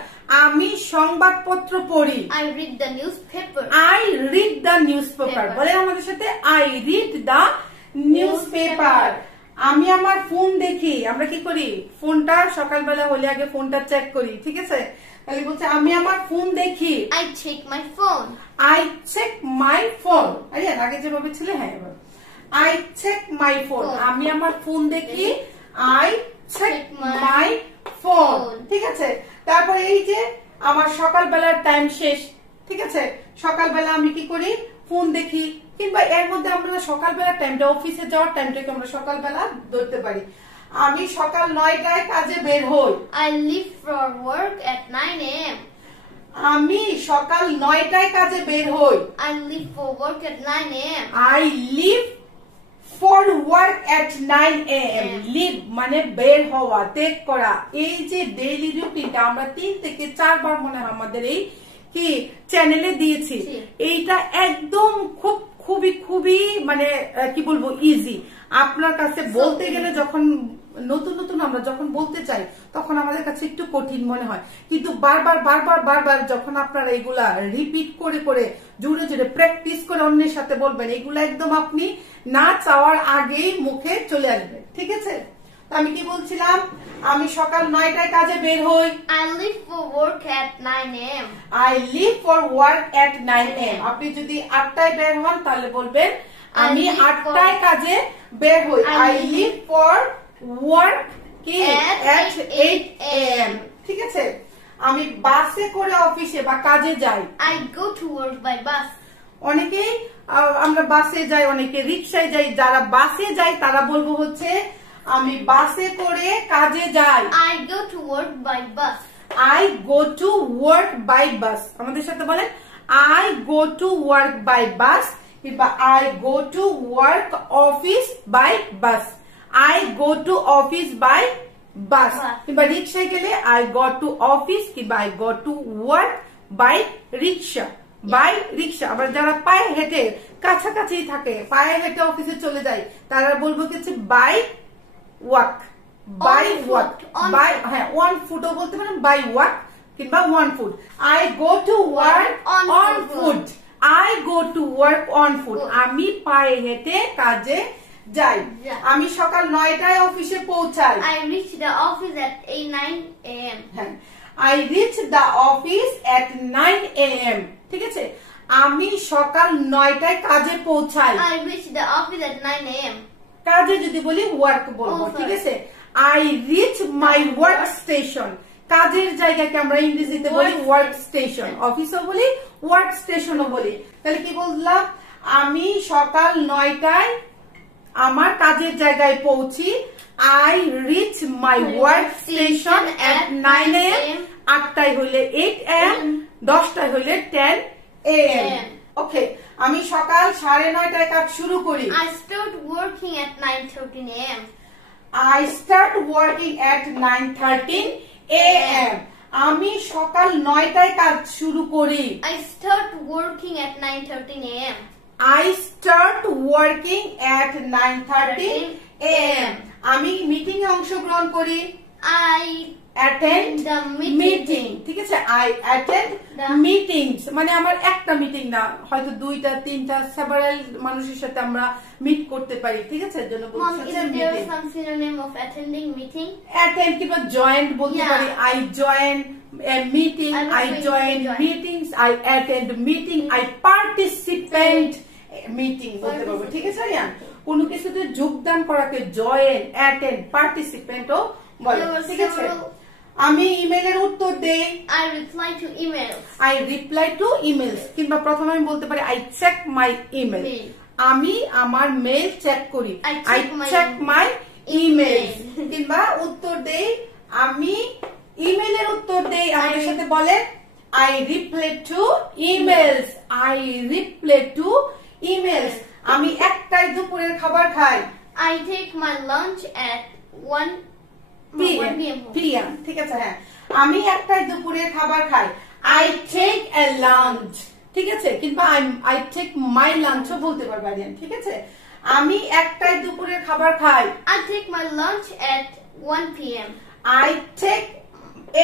আমি সংবাদপত্র পড়ি। I read the newspaper. I read the newspaper. বলে আমাদের সাথে I read the newspaper. আমি আমার ফোন দেখি। আমরা কি করি? ফোনটা সকালবেলা হলে আগে ফোনটা চেক করি। ঠিক আছে? তাহলে বলছে আমি আমার ফোন দেখি। I check my phone. I check my phone. আরে আগে যেভাবে ছিল হ্যাঁ এবার I check my phone. আমি আমার ফোন দেখি। I check my phone. ঠিক আছে? তারপরে এই যে আমার সকালবেলার টাইম শেষ। ঠিক আছে? সকালবেলা আমি কি করি? ফোন দেখি কিংবা এর মধ্যে আমরা সকালবেলার টাইমটা অফিসে যাওয়ার টাইমটাকে আমরা সকালবেলা ধরতে পারি। আমি সকাল 9টায় কাজে বের হই। I leave for work at 9 a.m. আমি সকাল 9টায় কাজে বের হই। I leave for work at 9 a.m. I leave for work at 9 a.m. Leave মানে বের হওয়া, ত্যাগ করা। এই যে ডেইলি রুটিনটা আমরা 3 থেকে 4 বার মনে হয় আমাদের এই কি চ্যানেলে দিয়েছি। এইটা একদম খুবই মানে কি বলবো ইজি। আপনার কাছে বলতে গেলে যখন নতুন আমরা যখন বলতে চাই তখন আমাদের কাছে একটু কঠিন মনে হয়, কিন্তু বারবার যখন আপনারা এগুলা রিপিট করে জোরে প্র্যাকটিস করে অন্যের সাথে বলবেন, এগুলা একদম আপনি না চাওয়ার আগেই মুখে চলে আসবে। ঠিক আছে? আমি কি বলছিলাম, আমি সকাল 9টায় কাজে বের হই। I leave for work at 9 a.m. I leave for work at 9 a.m. আপনি যদি 8টায় বের হন তাহলে বলবেন আমি 8টায় কাজে বের হই। I leave for work at 8 a.m. ঠিক আছে। আমি বাসে করে অফিসে বা কাজে যাই। I go to work by bus. অনেকেই আমরা বাসে যাই, অনেকে রিকশায় যাই। যারা বাসে যাই তারা বলবো হচ্ছে আমি বাসে করে কাজে যাই। I go to work by bus. I go to work by bus. আমাদের সাথে বলেন I go to work by bus কিংবা I go to work office by bus. I go to office by bus কিংবা রিকশায় গেলে I go to office কিংবা I go to work by rickshaw. By rickshaw. আবার যারা পায়ে হেঁটে কাছাকাছি থাকে, পায়ে হেঁটে অফিসে চলে যায়, তারা বলবো কিছু by walk. By walk, by, হ্যাঁ, 1 ফুটও বলতে পারেন, বাই ওয়াক কিংবা 1 foot. I go to work on foot. I go to work on foot. আমি পায়ে হেঁটে কাজে যাই। আমি সকাল 9টায় অফিসে পৌঁছাই। I reach the office at 9 a.m. হ্যাঁ, I reach the office at 9 a.m. ঠিক আছে। আমি সকাল 9টায় কাজে পৌঁছাই। I reach the office at 9 a.m. কাজে যদি বলি ওয়ার্ক বলবো, ঠিক আছে। I reach my work station. কাজের জায়গাকে আমরা ইংরেজিতে বলি ওয়ার্ক স্টেশন। অফিসও বলি, ওয়ার্ক স্টেশনও বলি। তাহলে কি বললাম, আমি সকাল 9টায় আমার কাজের জায়গায় পৌঁছি। I reach my work station at 9 a.m. 8টায় হইলে 8 a.m. 10টায় হইলে 10 a.m. ওকে, আমি সকাল 9:30টায় কাজ শুরু করি। I start working at 9:13 a.m. I start working at 9:13 a.m. আমি সকাল 9টায় কাজ শুরু করি। I start working at 9:13 a.m. I start working at 9:13 a.m. আমি মিটিং এ অংশগ্রহণ করি। I attend the meeting. ঠিক আছে, I attend meetings মানে আমার একটা মিটিং না, হয়তো 2টা 3টা several মানুষের সাথে আমরা মিট করতে পারি। ঠিক আছে, এর জন্য বলছি Mom, is there some synonym of attending meeting? attend কিংবা join বলতে পারি। I join a meeting, I join meetings, I attend meeting, I participate meeting বলতে পারবো। ঠিক আছে, রিয়ান, কোন কিছুতে যোগদান করাকে জয়েন, অ্যাটেন্ড, পার্টিসিপেন্ট ও বলে। ঠিক আছে, আমি ইমেলের উত্তর দেই। I reply to emails. I reply to emails কিংবা প্রথমে আমি বলতে পারি I check my email. আমি আমার মেইল চেক করি। I check my email কিংবা উত্তর দেই, আমি ইমেলের উত্তর দেই। আমাদের সাথে বলে I reply to emails. I reply to emails. আমি 1টায় দুপুরের খাবার খাই। I take my lunch at 1 p.m. ঠিক আছে, হ্যাঁ, আমি 1টায় দুপুরের খাবার খাই। I take a lunch. ঠিক আছে, কিংবা I take my lunch ও বলতে পারবেন। ঠিক আছে, আমি 1টায় দুপুরের খাবার খাই। I take my lunch at 1 p.m. I take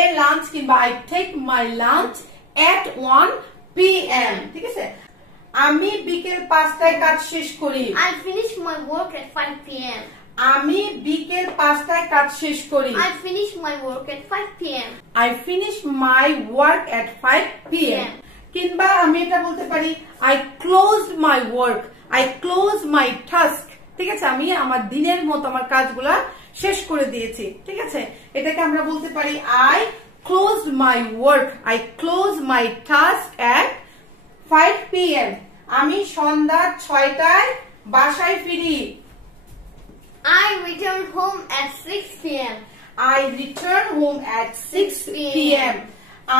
a lunch কিংবা I take my lunch at 1 p.m. ঠিক আছে, আমি বিকেল 5টায় কাজ শেষ করি। I finish my work at 5 p.m. আমি বিকেল 5টায় কাজ শেষ করি। I finish my work at 5 p.m. I finish my work at 5 p.m. কিংবা আমি এটা বলতে পারি I closed my work, I closed my task. ঠিক আছে, আমি আমার দিনের মতো আমার কাজগুলা শেষ করে দিয়েছি। ঠিক আছে, এটাকে আমরা বলতে পারি I closed my work, I closed my task at 5 p.m. আমি সন্ধ্যা 6টায় বাসায় ফিরি। I return home at 6 p.m. I return home at 6 p.m.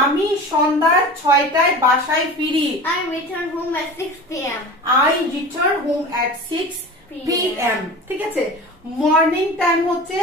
আমি সন্ধ্যা 6টায় বাসায় ফিরি। I return home at 6 p.m. I return home at 6 p.m. ঠিক আছে, মর্নিং টাইম হচ্ছে,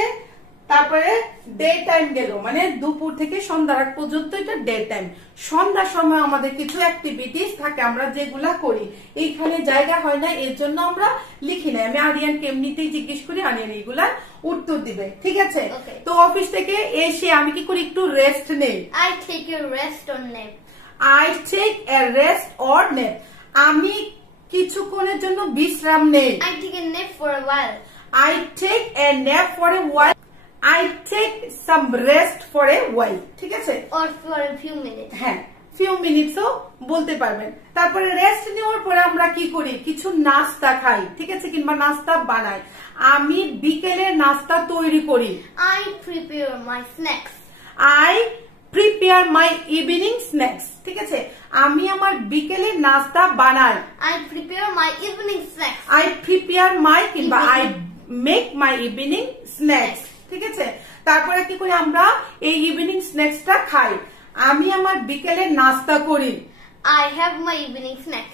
তারপরে ডে টাইম গেল, মানে দুপুর থেকে সন্ধ্যার আগ পর্যন্ত এটা ডে টাইম। সন্ধ্যার সময় আমাদের কিছু অ্যাক্টিভিটিস থাকে আমরা যেগুলা করি, এইখানে জায়গা হয় না, এর জন্য আমরা লিখি না। আমি আরিয়ানকে এমনিতেই জিজ্ঞেস করি, আরিয়ান এইগুলা উত্তর দিবে। ঠিক আছে, তো অফিস থেকে এসে আমি কি করি, একটু রেস্ট নেই। I take a rest or nap. I take a rest or nap. আমি কিছুক্ষণের জন্য বিশ্রাম নেই। I take a nap for a while. I take a nap for a while. I take some rest for a while, ঠিক আছে, or for a few minutes. হ্যাঁ few minutes ও বলতে পারবেন। তারপরে রেস্ট নেওয়ার পরে আমরা কি করি, কিছু নাস্তা খাই, ঠিক আছে, কিংবা নাস্তা বানাই। আমি বিকেলের নাস্তা তৈরি করি। I prepare my snacks. I prepare my evening snacks, ঠিক আছে, আমি আমার বিকেলের নাস্তা বানাই। I prepare my evening snacks. I prepare my কিংবা I make my evening snacks, ঠিক আছে। তারপরে কি করি, আমরা এই ইভিনিং স্ন্যাক্সটা খাই। আমি আমার বিকেলের নাস্তা করি। I have my evening snacks.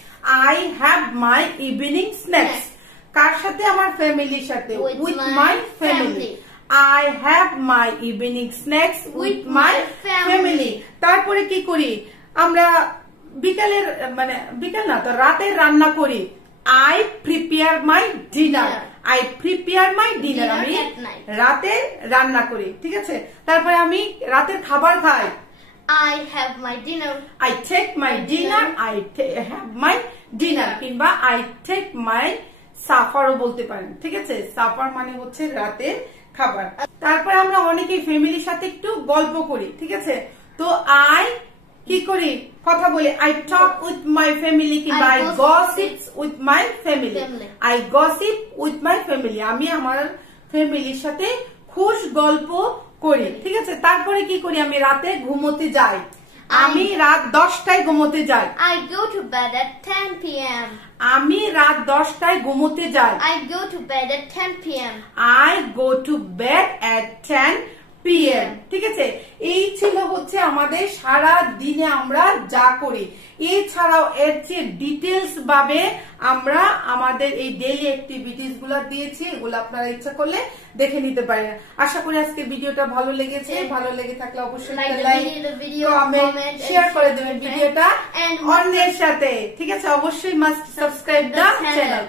I have my evening snacks. কার সাথে, আমার ফ্যামিলির সাথে, with my family. I have my evening snacks with my family. তারপরে কি করি, আমরা বিকেলের মানে বিকেল না তো রাতের রান্না করি। I prepare my dinner. I prepare my dinner. আমি রাতের রান্না করি, ঠিক আছে। তারপরে আমি রাতের খাবার খাই। I have my dinner. I take my dinner. I have my dinner কিংবা I take my supper ও বলতে পারেন, ঠিক আছে। সাপার মানে হচ্ছে রাতের খাবার। তারপর আমরা অনেকেই ফ্যামিলির সাথে একটু গল্প করি, ঠিক আছে। তো I কি করি, কথা বলি। I talk with my family কিংবা I gossip with my family. I gossip with my family. আমি আমার ফ্যামিলির সাথে খুশ গল্প করি, ঠিক আছে। তারপরে কি করি, আমি রাতে ঘুমোতে যাই। আমি রাত 10টায় ঘুমোতে যাই। I go to bed at 10 p.m. আমি রাত 10টায় ঘুমোতে যাই। I go to bed at 10 p.m. I go to bed at 10 p.m. ঠিক আছে। এই ছিল হচ্ছে আমাদের সারা দিনে আমরা যা করি। এছাড়াও এর চেয়ে ডিটেলস ভাবে আমরা আমাদের এই ডেইলি অ্যাক্টিভিটিস গুলো দিয়েছি, এগুলো আপনারা ইচ্ছা করলে দেখে নিতে পারেন। আশা করি আজকে ভিডিওটা ভালো লেগেছে। ভালো লেগে থাকলে অবশ্যই লাইক, কমেন্ট, শেয়ার করে দেবেন ভিডিওটা অন্যের সাথে, ঠিক আছে। অবশ্যই মাস্ট সাবস্ক্রাইব দ্য চ্যানেল।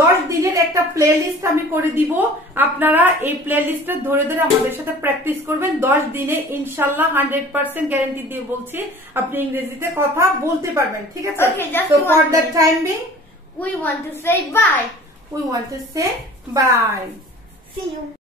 10 দিনের একটা প্লে লিস্ট আমি করে দিব, আপনারা এই প্লে লিস্টটা ধরে ধরে আমাদের সাথে প্র্যাকটিস করবেন। 10 দিনে ইনশাল্লাহ 100% গ্যারান্টি দিয়ে বলছি আপনি ইংরেজিতে কথা বলতে পারবেন, ঠিক আছে। তো for the time being we want to say bye. We want to say bye. See you.